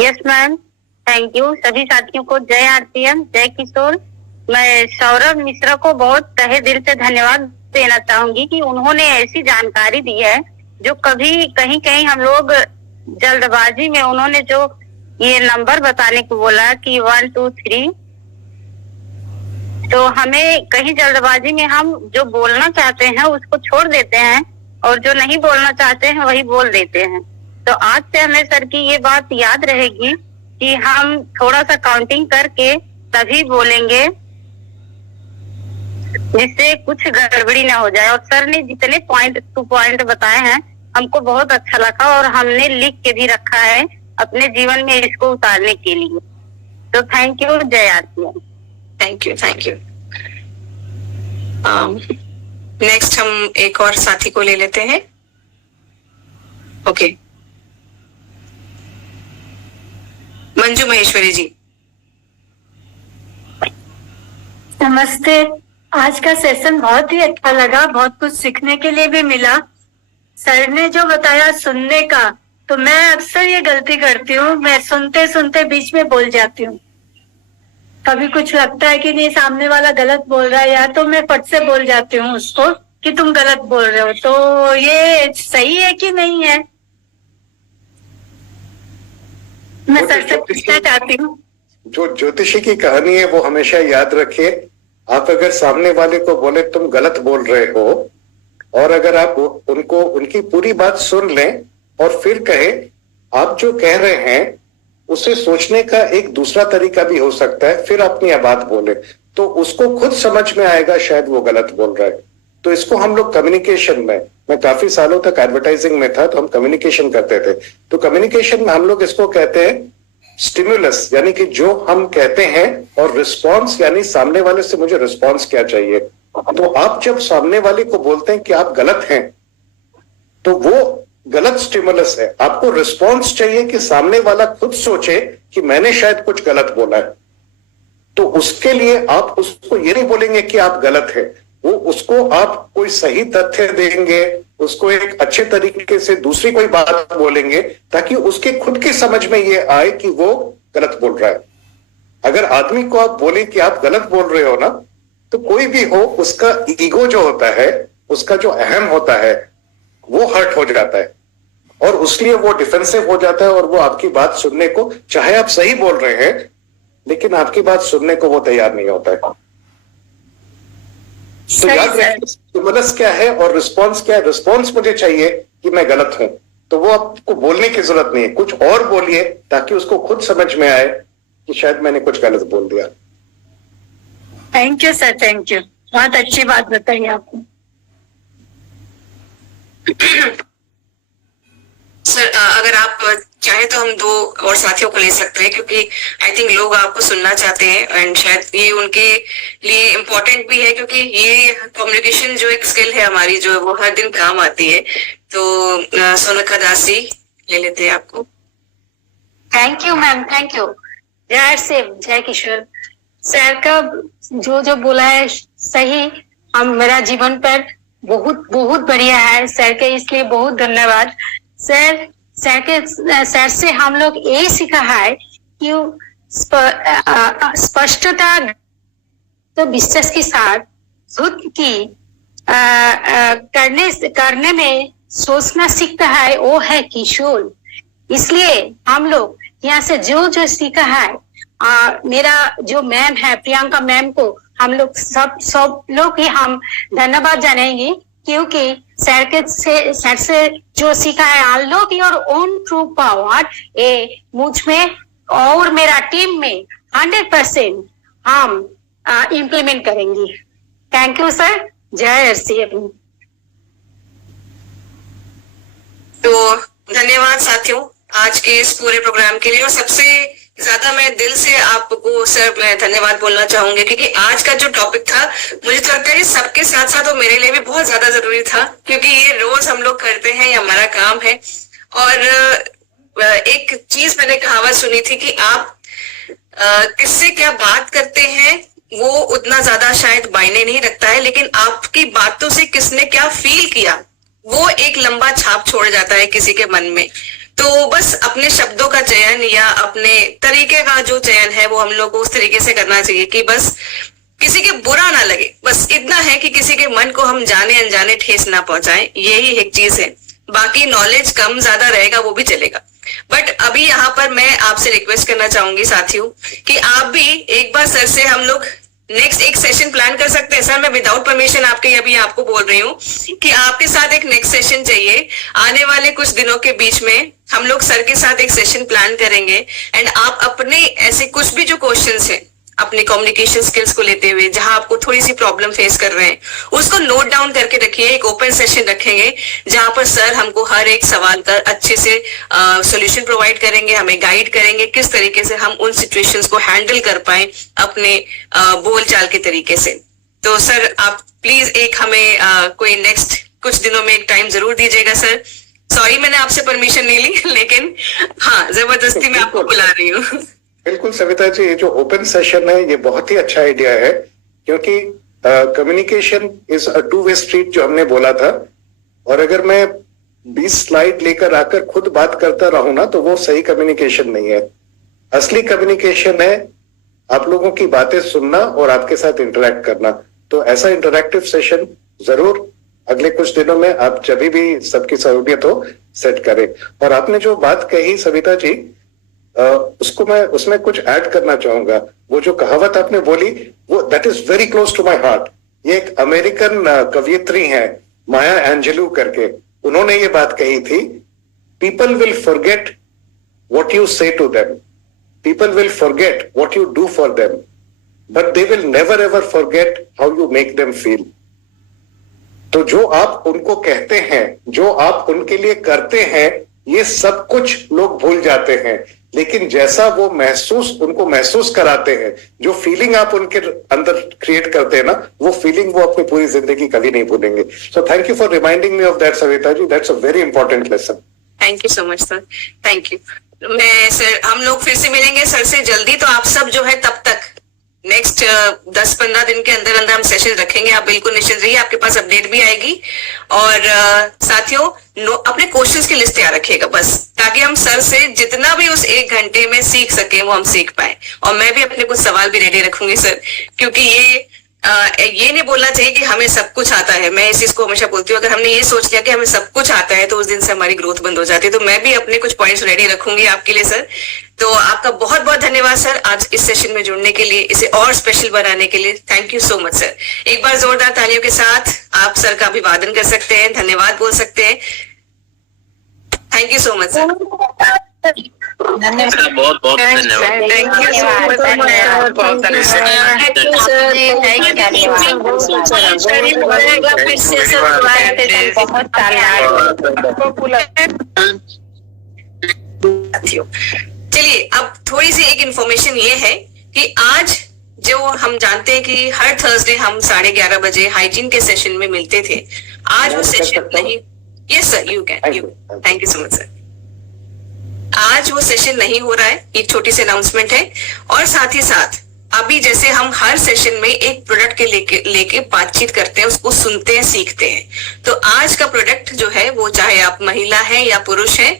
Yes ma'am, thank you. सभी साथियों को जय आरपीएम, जय किशोर। मैं सौरभ मिश्रा को बहुत तहे दिल से धन्यवाद देना चाहूंगी कि उन्होंने ऐसी जानकारी दी है जो कभी कहीं कहीं हम लोग जल्दबाजी में, उन्होंने जो ये नंबर बताने को बोला कि 1 2 3, तो हमें कहीं जल्दबाजी में हम जो बोलना चाहते हैं उसको छोड़ देते हैं और जो नहीं बोलना चाहते हैं वही बोल देते हैं। तो आज से हमें सर की ये बात याद रहेगी कि हम थोड़ा सा काउंटिंग करके तभी बोलेंगे, जिससे कुछ गड़बड़ी ना हो जाए। और सर ने जितने पॉइंट टू पॉइंट बताए हैं हमको बहुत अच्छा लगा और हमने लिख के भी रखा है अपने जीवन में इसको उतारने के लिए। तो थैंक यू, जय RPM. Thank you, thank you. Next हम एक और साथी को ले लेते हैं। ओके, मंजू महेश्वरी जी। नमस्ते। आज का सेशन बहुत ही अच्छा लगा, बहुत कुछ सीखने के लिए भी मिला। सर ने जो बताया सुनने का, तो मैं अक्सर ये गलती करती हूँ, मैं सुनते सुनते बीच में बोल जाती हूँ। कभी कुछ लगता है कि नहीं सामने वाला गलत बोल रहा है, या तो मैं फट से बोल जाती हूँ उसको कि तुम गलत बोल रहे हो। तो ये सही है कि नहीं है, मैं सर से पूछना चाहती हूँ। जो ज्योतिषी की कहानी है वो हमेशा याद रखिए। आप अगर सामने वाले को बोले तुम गलत बोल रहे हो, और अगर आप उनको उनकी पूरी बात सुन लें और फिर कहे आप जो कह रहे हैं उसे सोचने का एक दूसरा तरीका भी हो सकता है, फिर अपनी बात बोले, तो उसको खुद समझ में आएगा शायद वो गलत बोल रहा है। तो इसको हम लोग कम्युनिकेशन में, मैं काफी सालों तक एडवर्टाइजिंग में था तो हम कम्युनिकेशन करते थे, तो कम्युनिकेशन में हम लोग इसको कहते हैं स्टिमुलस, यानी कि जो हम कहते हैं, और रिस्पॉन्स यानी सामने वाले से मुझे रिस्पॉन्स क्या चाहिए। तो आप जब सामने वाले को बोलते हैं कि आप गलत हैं, तो वो गलत स्टिमुलस है। आपको रिस्पॉन्स चाहिए कि सामने वाला खुद सोचे कि मैंने शायद कुछ गलत बोला है। तो उसके लिए आप उसको ये नहीं बोलेंगे कि आप गलत है, वो उसको आप कोई सही तथ्य देंगे, उसको एक अच्छे तरीके से दूसरी कोई बात बोलेंगे ताकि उसके खुद की समझ में ये आए कि वो गलत बोल रहा है। अगर आदमी को आप बोले कि आप गलत बोल रहे हो ना, तो कोई भी हो उसका ईगो जो होता है, उसका जो अहम होता है, वो हर्ट हो जाता है और उसलिए वो डिफेंसिव हो जाता है और वो आपकी बात सुनने को, चाहे आप सही बोल रहे हैं लेकिन आपकी बात सुनने को वो तैयार नहीं होता है। तो याद रखिए स्टिमुलस क्या है और रिस्पॉन्स क्या है। रिस्पॉन्स मुझे चाहिए कि मैं गलत हूं, तो वो आपको बोलने की जरूरत नहीं है, कुछ और बोलिए ताकि उसको खुद समझ में आए कि शायद मैंने कुछ गलत बोल दिया। Thank you sir, thank you, बहुत अच्छी बात बताई आपने। सर अगर आप चाहे तो हम 2 और साथियों को ले सकते हैं, क्योंकि आई थिंक लोग आपको सुनना चाहते हैं एंड शायद ये उनके लिए इम्पोर्टेंट भी है, क्योंकि ये कम्युनिकेशन जो एक स्किल है हमारी, जो वो हर दिन काम आती है। तो सोनका दास जी ले लेते हैं आपको। Thank you ma'am, thank you. जय शिव, जय किशोर। सर का जो बोला है सही, हम मेरा जीवन पर बहुत बहुत बढ़िया है। सर के इसलिए बहुत धन्यवाद। सर से हम लोग यही सीखा है कि स्पष्टता तो विश्वास के साथ खुद की करने में सोचना सीखता है, वो है किशोर। इसलिए हम लोग यहाँ से जो सीखा है, मेरा जो मैम है प्रियंका मैम को हम लोग सब लोग ही हम धन्यवाद जानेंगे, क्योंकि सर से जो सीखा है, unlock your own true power, ये मुझ में और मेरा टीम में 100% हम इम्प्लीमेंट करेंगे। Thank you sir. जय आरसीएम। तो धन्यवाद साथियों आज के इस पूरे प्रोग्राम के लिए, और सबसे ज्यादा मैं दिल से आपको सर मैं धन्यवाद बोलना चाहूंगी, क्योंकि आज का जो टॉपिक था मुझे तो लगता है सबके साथ साथ और मेरे लिए भी बहुत ज्यादा जरूरी था, क्योंकि ये रोज हम लोग करते हैं, ये हमारा काम है। और एक चीज मैंने कहावत सुनी थी कि आप किससे क्या बात करते हैं वो उतना ज्यादा शायद मायने नहीं रखता है, लेकिन आपकी बातों से किसने क्या फील किया वो एक लंबा छाप छोड़ जाता है किसी के मन में। तो बस अपने शब्दों का चयन या अपने तरीके का जो चयन है वो हम लोग को उस तरीके से करना चाहिए कि बस किसी के बुरा ना लगे, बस इतना है कि किसी के मन को हम जाने अनजाने ठेस ना पहुंचाएं, यही एक चीज है। बाकी नॉलेज कम ज्यादा रहेगा वो भी चलेगा। बट अभी यहाँ पर मैं आपसे रिक्वेस्ट करना चाहूंगी साथियों कि आप भी एक बार सर से हम लोग नेक्स्ट एक सेशन प्लान कर सकते हैं। सर मैं विदाउट परमिशन आपके अभी आपको बोल रही हूँ कि आपके साथ एक नेक्स्ट सेशन चाहिए। आने वाले कुछ दिनों के बीच में हम लोग सर के साथ एक सेशन प्लान करेंगे, एंड आप अपने ऐसे कुछ भी जो क्वेश्चंस हैं अपने कम्युनिकेशन स्किल्स को लेते हुए जहां आपको थोड़ी सी प्रॉब्लम फेस कर रहे हैं उसको नोट डाउन करके रखिए। एक ओपन सेशन रखेंगे जहां पर सर हमको हर एक सवाल का अच्छे से सॉल्यूशन प्रोवाइड करेंगे, हमें गाइड करेंगे किस तरीके से हम उन सिचुएशंस को हैंडल कर पाए अपने बोलचाल के तरीके से। तो सर आप प्लीज एक हमें कोई नेक्स्ट कुछ दिनों में एक टाइम जरूर दीजिएगा सर। सॉरी मैंने आपसे परमिशन नहीं ली, लेकिन हाँ जबरदस्ती मैं आपको बुला रही हूँ। बिल्कुल सविता जी, ये जो ओपन सेशन है ये बहुत ही अच्छा आइडिया है, क्योंकि communication is a two way street जो हमने बोला था, और अगर मैं 20 स्लाइड लेकर आकर खुद बात करता रहूं ना तो वो सही कम्युनिकेशन नहीं है। असली कम्युनिकेशन है आप लोगों की बातें सुनना और आपके साथ इंटरेक्ट करना। तो ऐसा इंटरेक्टिव सेशन जरूर अगले कुछ दिनों में आप जब भी सबकी सहूलियत हो सेट करें। और आपने जो बात कही सविता जी, उसको मैं उसमें कुछ ऐड करना चाहूंगा। वो जो कहावत आपने बोली वो that is very close to my heart. ये एक अमेरिकन कवयित्री हैं माया एंजेलू करके, उन्होंने ये बात कही थी, people will forget what you say to them, people will forget what you do for them, but they will never ever forget how you make them feel. तो जो आप उनको कहते हैं, जो आप उनके लिए करते हैं, ये सब कुछ लोग भूल जाते हैं, लेकिन जैसा वो उनको महसूस कराते हैं, जो फीलिंग आप उनके अंदर क्रिएट करते हैं ना, वो फीलिंग वो अपनी पूरी जिंदगी कभी नहीं भूलेंगे। So thank you for reminding me of that Savita ji, that's a very important lesson. Thank you so much sir, thank you. मैं सर हम लोग फिर से मिलेंगे सर से जल्दी। तो आप सब जो है तब तक नेक्स्ट 10-15 दिन के अंदर अंदर हम सेशन रखेंगे, आप बिल्कुल निश्चिंत रहिए, आपके पास अपडेट भी आएगी। और साथियों अपने क्वेश्चंस की लिस्ट तैयार रखिएगा बस, ताकि हम सर से जितना भी उस 1 घंटे में सीख सके वो हम सीख पाए। और मैं भी अपने कुछ सवाल भी रेडी रखूंगी सर, क्योंकि ये नहीं बोलना चाहिए कि हमें सब कुछ आता है। मैं इस चीज को हमेशा बोलती हूँ, अगर हमने ये सोच लिया कि हमें सब कुछ आता है तो उस दिन से हमारी ग्रोथ बंद हो जाती है। तो मैं भी अपने कुछ पॉइंट्स रेडी रखूंगी आपके लिए सर। तो आपका बहुत बहुत धन्यवाद सर आज इस सेशन में जुड़ने के लिए, इसे और स्पेशल बनाने के लिए। Thank you so much sir. एक बार जोरदार तालियों के साथ आप सर का अभिवादन कर सकते हैं, धन्यवाद बोल सकते हैं। Thank you so much sir. बहुत बहुत धन्यवाद। Thank you so much. चलिए अब थोड़ी सी एक इंफॉर्मेशन ये है कि आज जो हम जानते हैं कि हर थर्सडे हम 11:30 बजे हाइजीन के सेशन में मिलते थे, आज वो सेशन नहीं। Yes sir, you can, you. Thank you so much sir. आज वो सेशन नहीं हो रहा है, एक छोटी सी अनाउंसमेंट है। और साथ ही साथ अभी जैसे हम हर सेशन में एक प्रोडक्ट के लेके बातचीत करते हैं, उसको सुनते हैं, सीखते हैं, तो आज का प्रोडक्ट जो है वो चाहे आप महिला हैं या पुरुष हैं,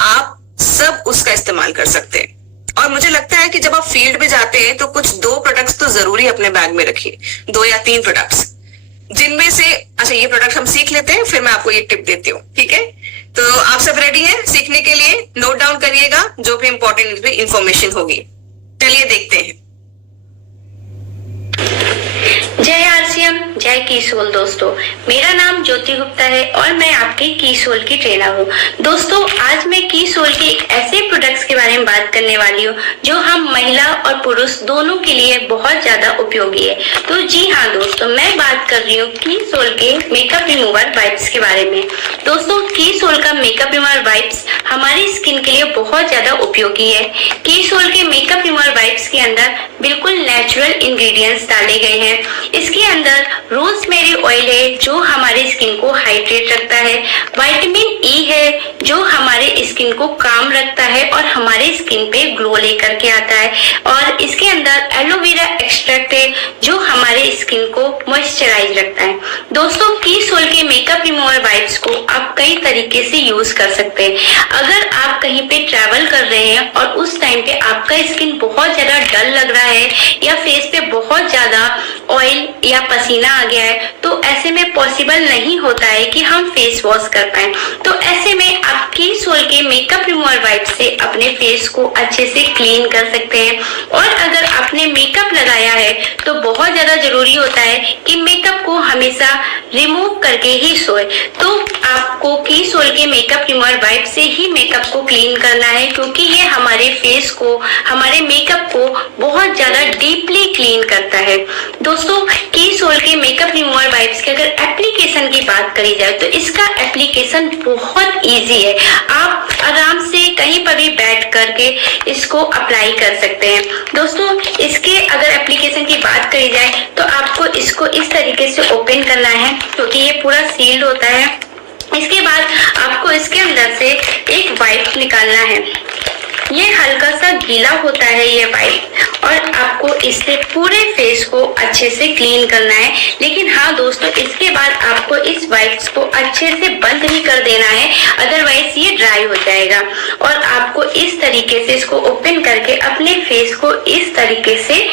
आप सब उसका इस्तेमाल कर सकते हैं। और मुझे लगता है कि जब आप फील्ड में जाते हैं तो कुछ 2 प्रोडक्ट्स तो जरूरी अपने बैग में रखिए, 2 या 3 प्रोडक्ट्स, जिनमें से अच्छा ये प्रोडक्ट हम सीख लेते हैं, फिर मैं आपको ये टिप देती हूँ, ठीक है? तो आप सब रेडी हैं सीखने के लिए? नोट डाउन करिएगा जो भी इंपॉर्टेंट इंफॉर्मेशन होगी। चलिए देखते हैं। जय आरसीएम, जय कीसोल। दोस्तों, मेरा नाम ज्योति गुप्ता है और मैं आपकी कीसोल की ट्रेनर हूँ। दोस्तों, आज मैं कीसोल के एक ऐसे प्रोडक्ट्स के बारे में बात करने वाली हूँ जो हम महिला और पुरुष दोनों के लिए बहुत ज्यादा उपयोगी है। तो जी हाँ दोस्तों, मैं बात कर रही हूँ कीसोल के मेकअप रिमूवर वाइप्स के बारे में। दोस्तों, कीसोल का मेकअप रिमूवर वाइप्स हमारी स्किन के लिए बहुत ज्यादा उपयोगी है। कीसोल के मेकअप रिमूवर वाइप्स के अंदर बिल्कुल नेचुरल इंग्रेडिएंट्स डाले गए हैं। इसके अंदर रोजमेरी ऑयल है जो हमारी स्किन को हाइड्रेट रखता है, विटामिन ई है जो हमारे स्किन को काम रखता है और हमारे स्किन पे ग्लो लेकर के आता है, और इसके अंदर एलोवेरा एक्सट्रैक्ट है जो हमारे स्किन को मॉइस्चराइज रखता है। दोस्तों, कीसोल के मेकअप रिमूवर वाइप्स को आप कई तरीके से यूज कर सकते हैं। अगर आप कहीं पे ट्रैवल कर रहे हैं और उस टाइम पे आपका स्किन बहुत ज्यादा डल लग रहा है या फेस पे बहुत ज्यादा ऑयल या पसीना आ गया है, तो ऐसे में पॉसिबल नहीं होता है कि हम फेस वॉश कर पाए। तो ऐसे में आप कीसोल के मेकअप रिमूवर वाइप से अपने फेस को अच्छे से क्लीन कर सकते हैं। और अगर आपने मेकअप लगाया है तो बहुत ज्यादा जरूरी होता है कि मेकअप को हमेशा रिमूव करके ही सोए। तो आपको कीसोल के मेकअप रिमूवर वाइप से ही मेकअप को क्लीन करना है, क्योंकि ये हमारे फेस को, हमारे मेकअप को बहुत ज्यादा डीपली क्लीन करता है। दोस्तों, कीसोल के मेकअप रिमूवर वाइप्स के अगर एप्लीकेशन की बात करी जाए तो इसका एप्लीकेशन बहुत इजी है। आप आराम से कहीं पर भी बैठ करके इसको अप्लाई कर सकते हैं। दोस्तों, इसके अगर एप्लीकेशन की बात करी जाए तो आपको इसको इस तरीके से ओपन करना है, क्योंकि ये पूरा सील्ड होता है। इसके बाद आपको इसके अंदर से एक वाइप निकालना है। ये हल्का सा गीला होता है ये वाइप, और आपको इससे पूरे फेस को अच्छे से क्लीन करना है। लेकिन हाँ दोस्तों, इसके बाद आपको इस वाइप्स को अच्छे से बंद भी कर देना है, अदरवाइज ये ड्राई हो जाएगा। और आपको इस तरीके से इसको ओपन करके अपने फेस को इस तरीके से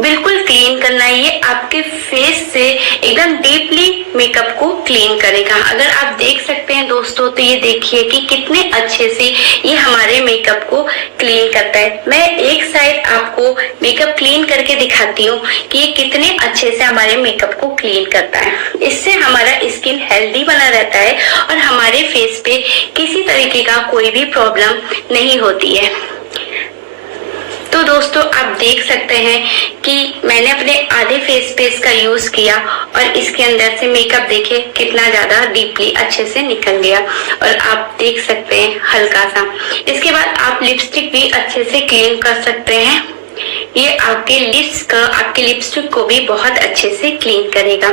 बिल्कुल क्लीन करना है। ये आपके फेस से एकदम डीपली मेकअप को क्लीन करेगा। अगर आप देख सकते हैं दोस्तों, तो ये देखिए कि कितने अच्छे से ये हमारे मेकअप को क्लीन करता है। मैं एक साइड आपको मेकअप क्लीन करके दिखाती हूँ कि ये कितने अच्छे से हमारे मेकअप को क्लीन करता है। इससे हमारा स्किन हेल्दी बना रहता है और हमारे फेस पे किसी तरीके का कोई भी प्रॉब्लम नहीं होती है। तो दोस्तों, आप देख सकते हैं कि मैंने अपने आधे फेस पे इसका यूज किया और इसके अंदर से मेकअप देखिए कितना ज्यादा डीपली अच्छे से निकल गया, और आप देख सकते हैं हल्का सा। इसके बाद आप लिपस्टिक भी अच्छे से क्लीन कर सकते हैं। ये आपके लिपस्टिक को भी बहुत अच्छे से क्लीन करेगा।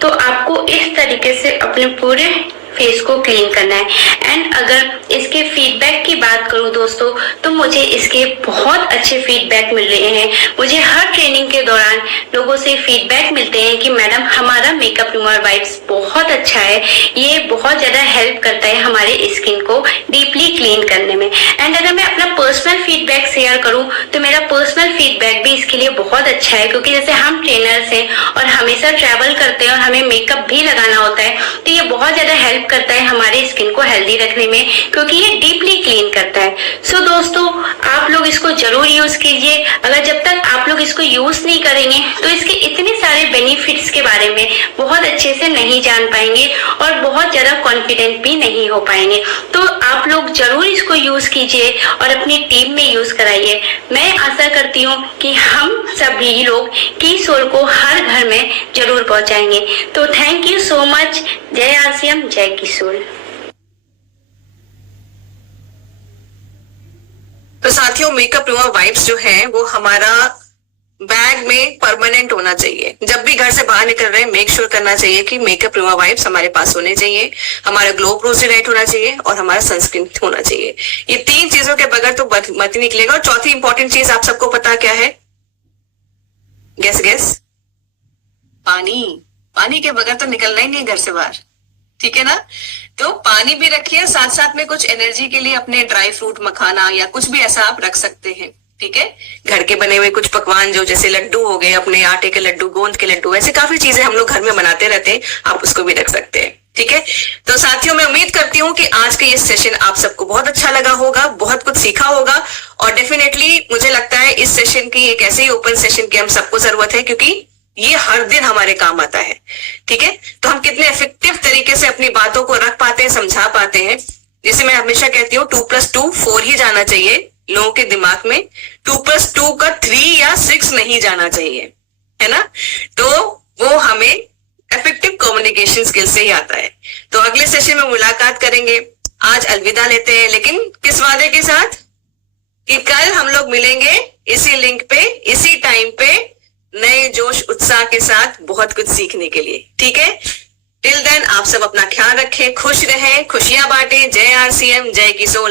तो आपको इस तरीके से अपने पूरे फेस को क्लीन करना है। एंड अगर इसके फीडबैक की बात करूं दोस्तों, तो मुझे इसके बहुत अच्छे फीडबैक मिल रहे हैं। मुझे हर ट्रेनिंग के दौरान लोगों से फीडबैक मिलते हैं कि मैडम, हमारा मेकअप रिमूवर वाइप्स बहुत अच्छा है, ये बहुत ज्यादा हेल्प करता है हमारे स्किन को डीपली क्लीन करने में। एंड अगर मैं अपना पर्सनल फीडबैक शेयर करूं तो मेरा पर्सनल फीडबैक भी इसके लिए बहुत अच्छा है, क्योंकि जैसे हम ट्रेनर्स हैं और हमेशा ट्रैवल करते हैं और हमें मेकअप भी लगाना होता है, तो ये बहुत ज्यादा हेल्प करता है हमारे स्किन को हेल्दी रखने में, क्योंकि ये डीपली क्लीन करता है। सो दोस्तों, आप लोग इसको जरूर यूज कीजिए। अगर जब तक आप लोग इसको यूज नहीं करेंगे तो इसके इतने सारे बेनिफिट्स के बारे में बहुत अच्छे से नहीं जान पाएंगे और बहुत ज्यादा कॉन्फिडेंट भी नहीं हो पाएंगे। तो आप लोग जरूर इसको यूज कीजिए और अपनी टीम में यूज कराइए। मैं आशा करती हूँ कि हम सभी लोग कीसोल को हर घर में जरूर पहुंचाएंगे। तो थैंक यू सो मच। जय आरसीएम, जय कीसोल। तो साथियों, मेकअप रिमूवर वाइप्स जो है वो हमारा बैग में परमानेंट होना चाहिए। जब भी घर से बाहर निकल रहे हैं, मेक श्योर करना चाहिए कि मेकअप रिमूवर वाइप्स हमारे पास होने चाहिए, हमारा ग्लो प्रोसीडाइट होना चाहिए और हमारा सनस्क्रीन होना चाहिए। ये 3 चीजों के बगैर तो मत ही निकलेगा। और चौथी इंपॉर्टेंट चीज आप सबको पता क्या है? गेस पानी के बगैर तो निकलना ही नहीं घर से बाहर, ठीक है ना? तो पानी भी रखिए, साथ साथ में कुछ एनर्जी के लिए अपने ड्राई फ्रूट, मखाना या कुछ भी ऐसा आप रख सकते हैं। ठीक है, घर के बने हुए कुछ पकवान जो जैसे लड्डू हो गए, अपने आटे के लड्डू, गोंद के लड्डू, ऐसे काफी चीजें हम लोग घर में बनाते रहते हैं, आप उसको भी रख सकते हैं। ठीक है, तो साथियों मैं उम्मीद करती हूँ कि आज का ये सेशन आप सबको बहुत अच्छा लगा होगा, बहुत कुछ सीखा होगा, और डेफिनेटली मुझे लगता है इस सेशन की एक ऐसे ही ओपन सेशन की हम सबको जरूरत है, क्योंकि ये हर दिन हमारे काम आता है। ठीक है, तो हम कितने इफेक्टिव तरीके से अपनी बातों को रख पाते हैं, समझा पाते हैं। जैसे मैं हमेशा कहती हूँ 2+2 4 ही जाना चाहिए लोगों के दिमाग में, 2+2 का 3 या 6 नहीं जाना चाहिए, है ना। तो वो हमें इफेक्टिव कम्युनिकेशन स्किल से ही आता है। तो अगले सेशन में मुलाकात करेंगे। आज अलविदा लेते हैं, लेकिन किस वादे के साथ कि कल हम लोग मिलेंगे इसी लिंक पे, इसी टाइम पे, नए जोश उत्साह के साथ बहुत कुछ सीखने के लिए। ठीक है, टिल देन आप सब अपना ख्याल रखें, खुश रहें, खुशियां बांटें। जय RCM, जय किशोर।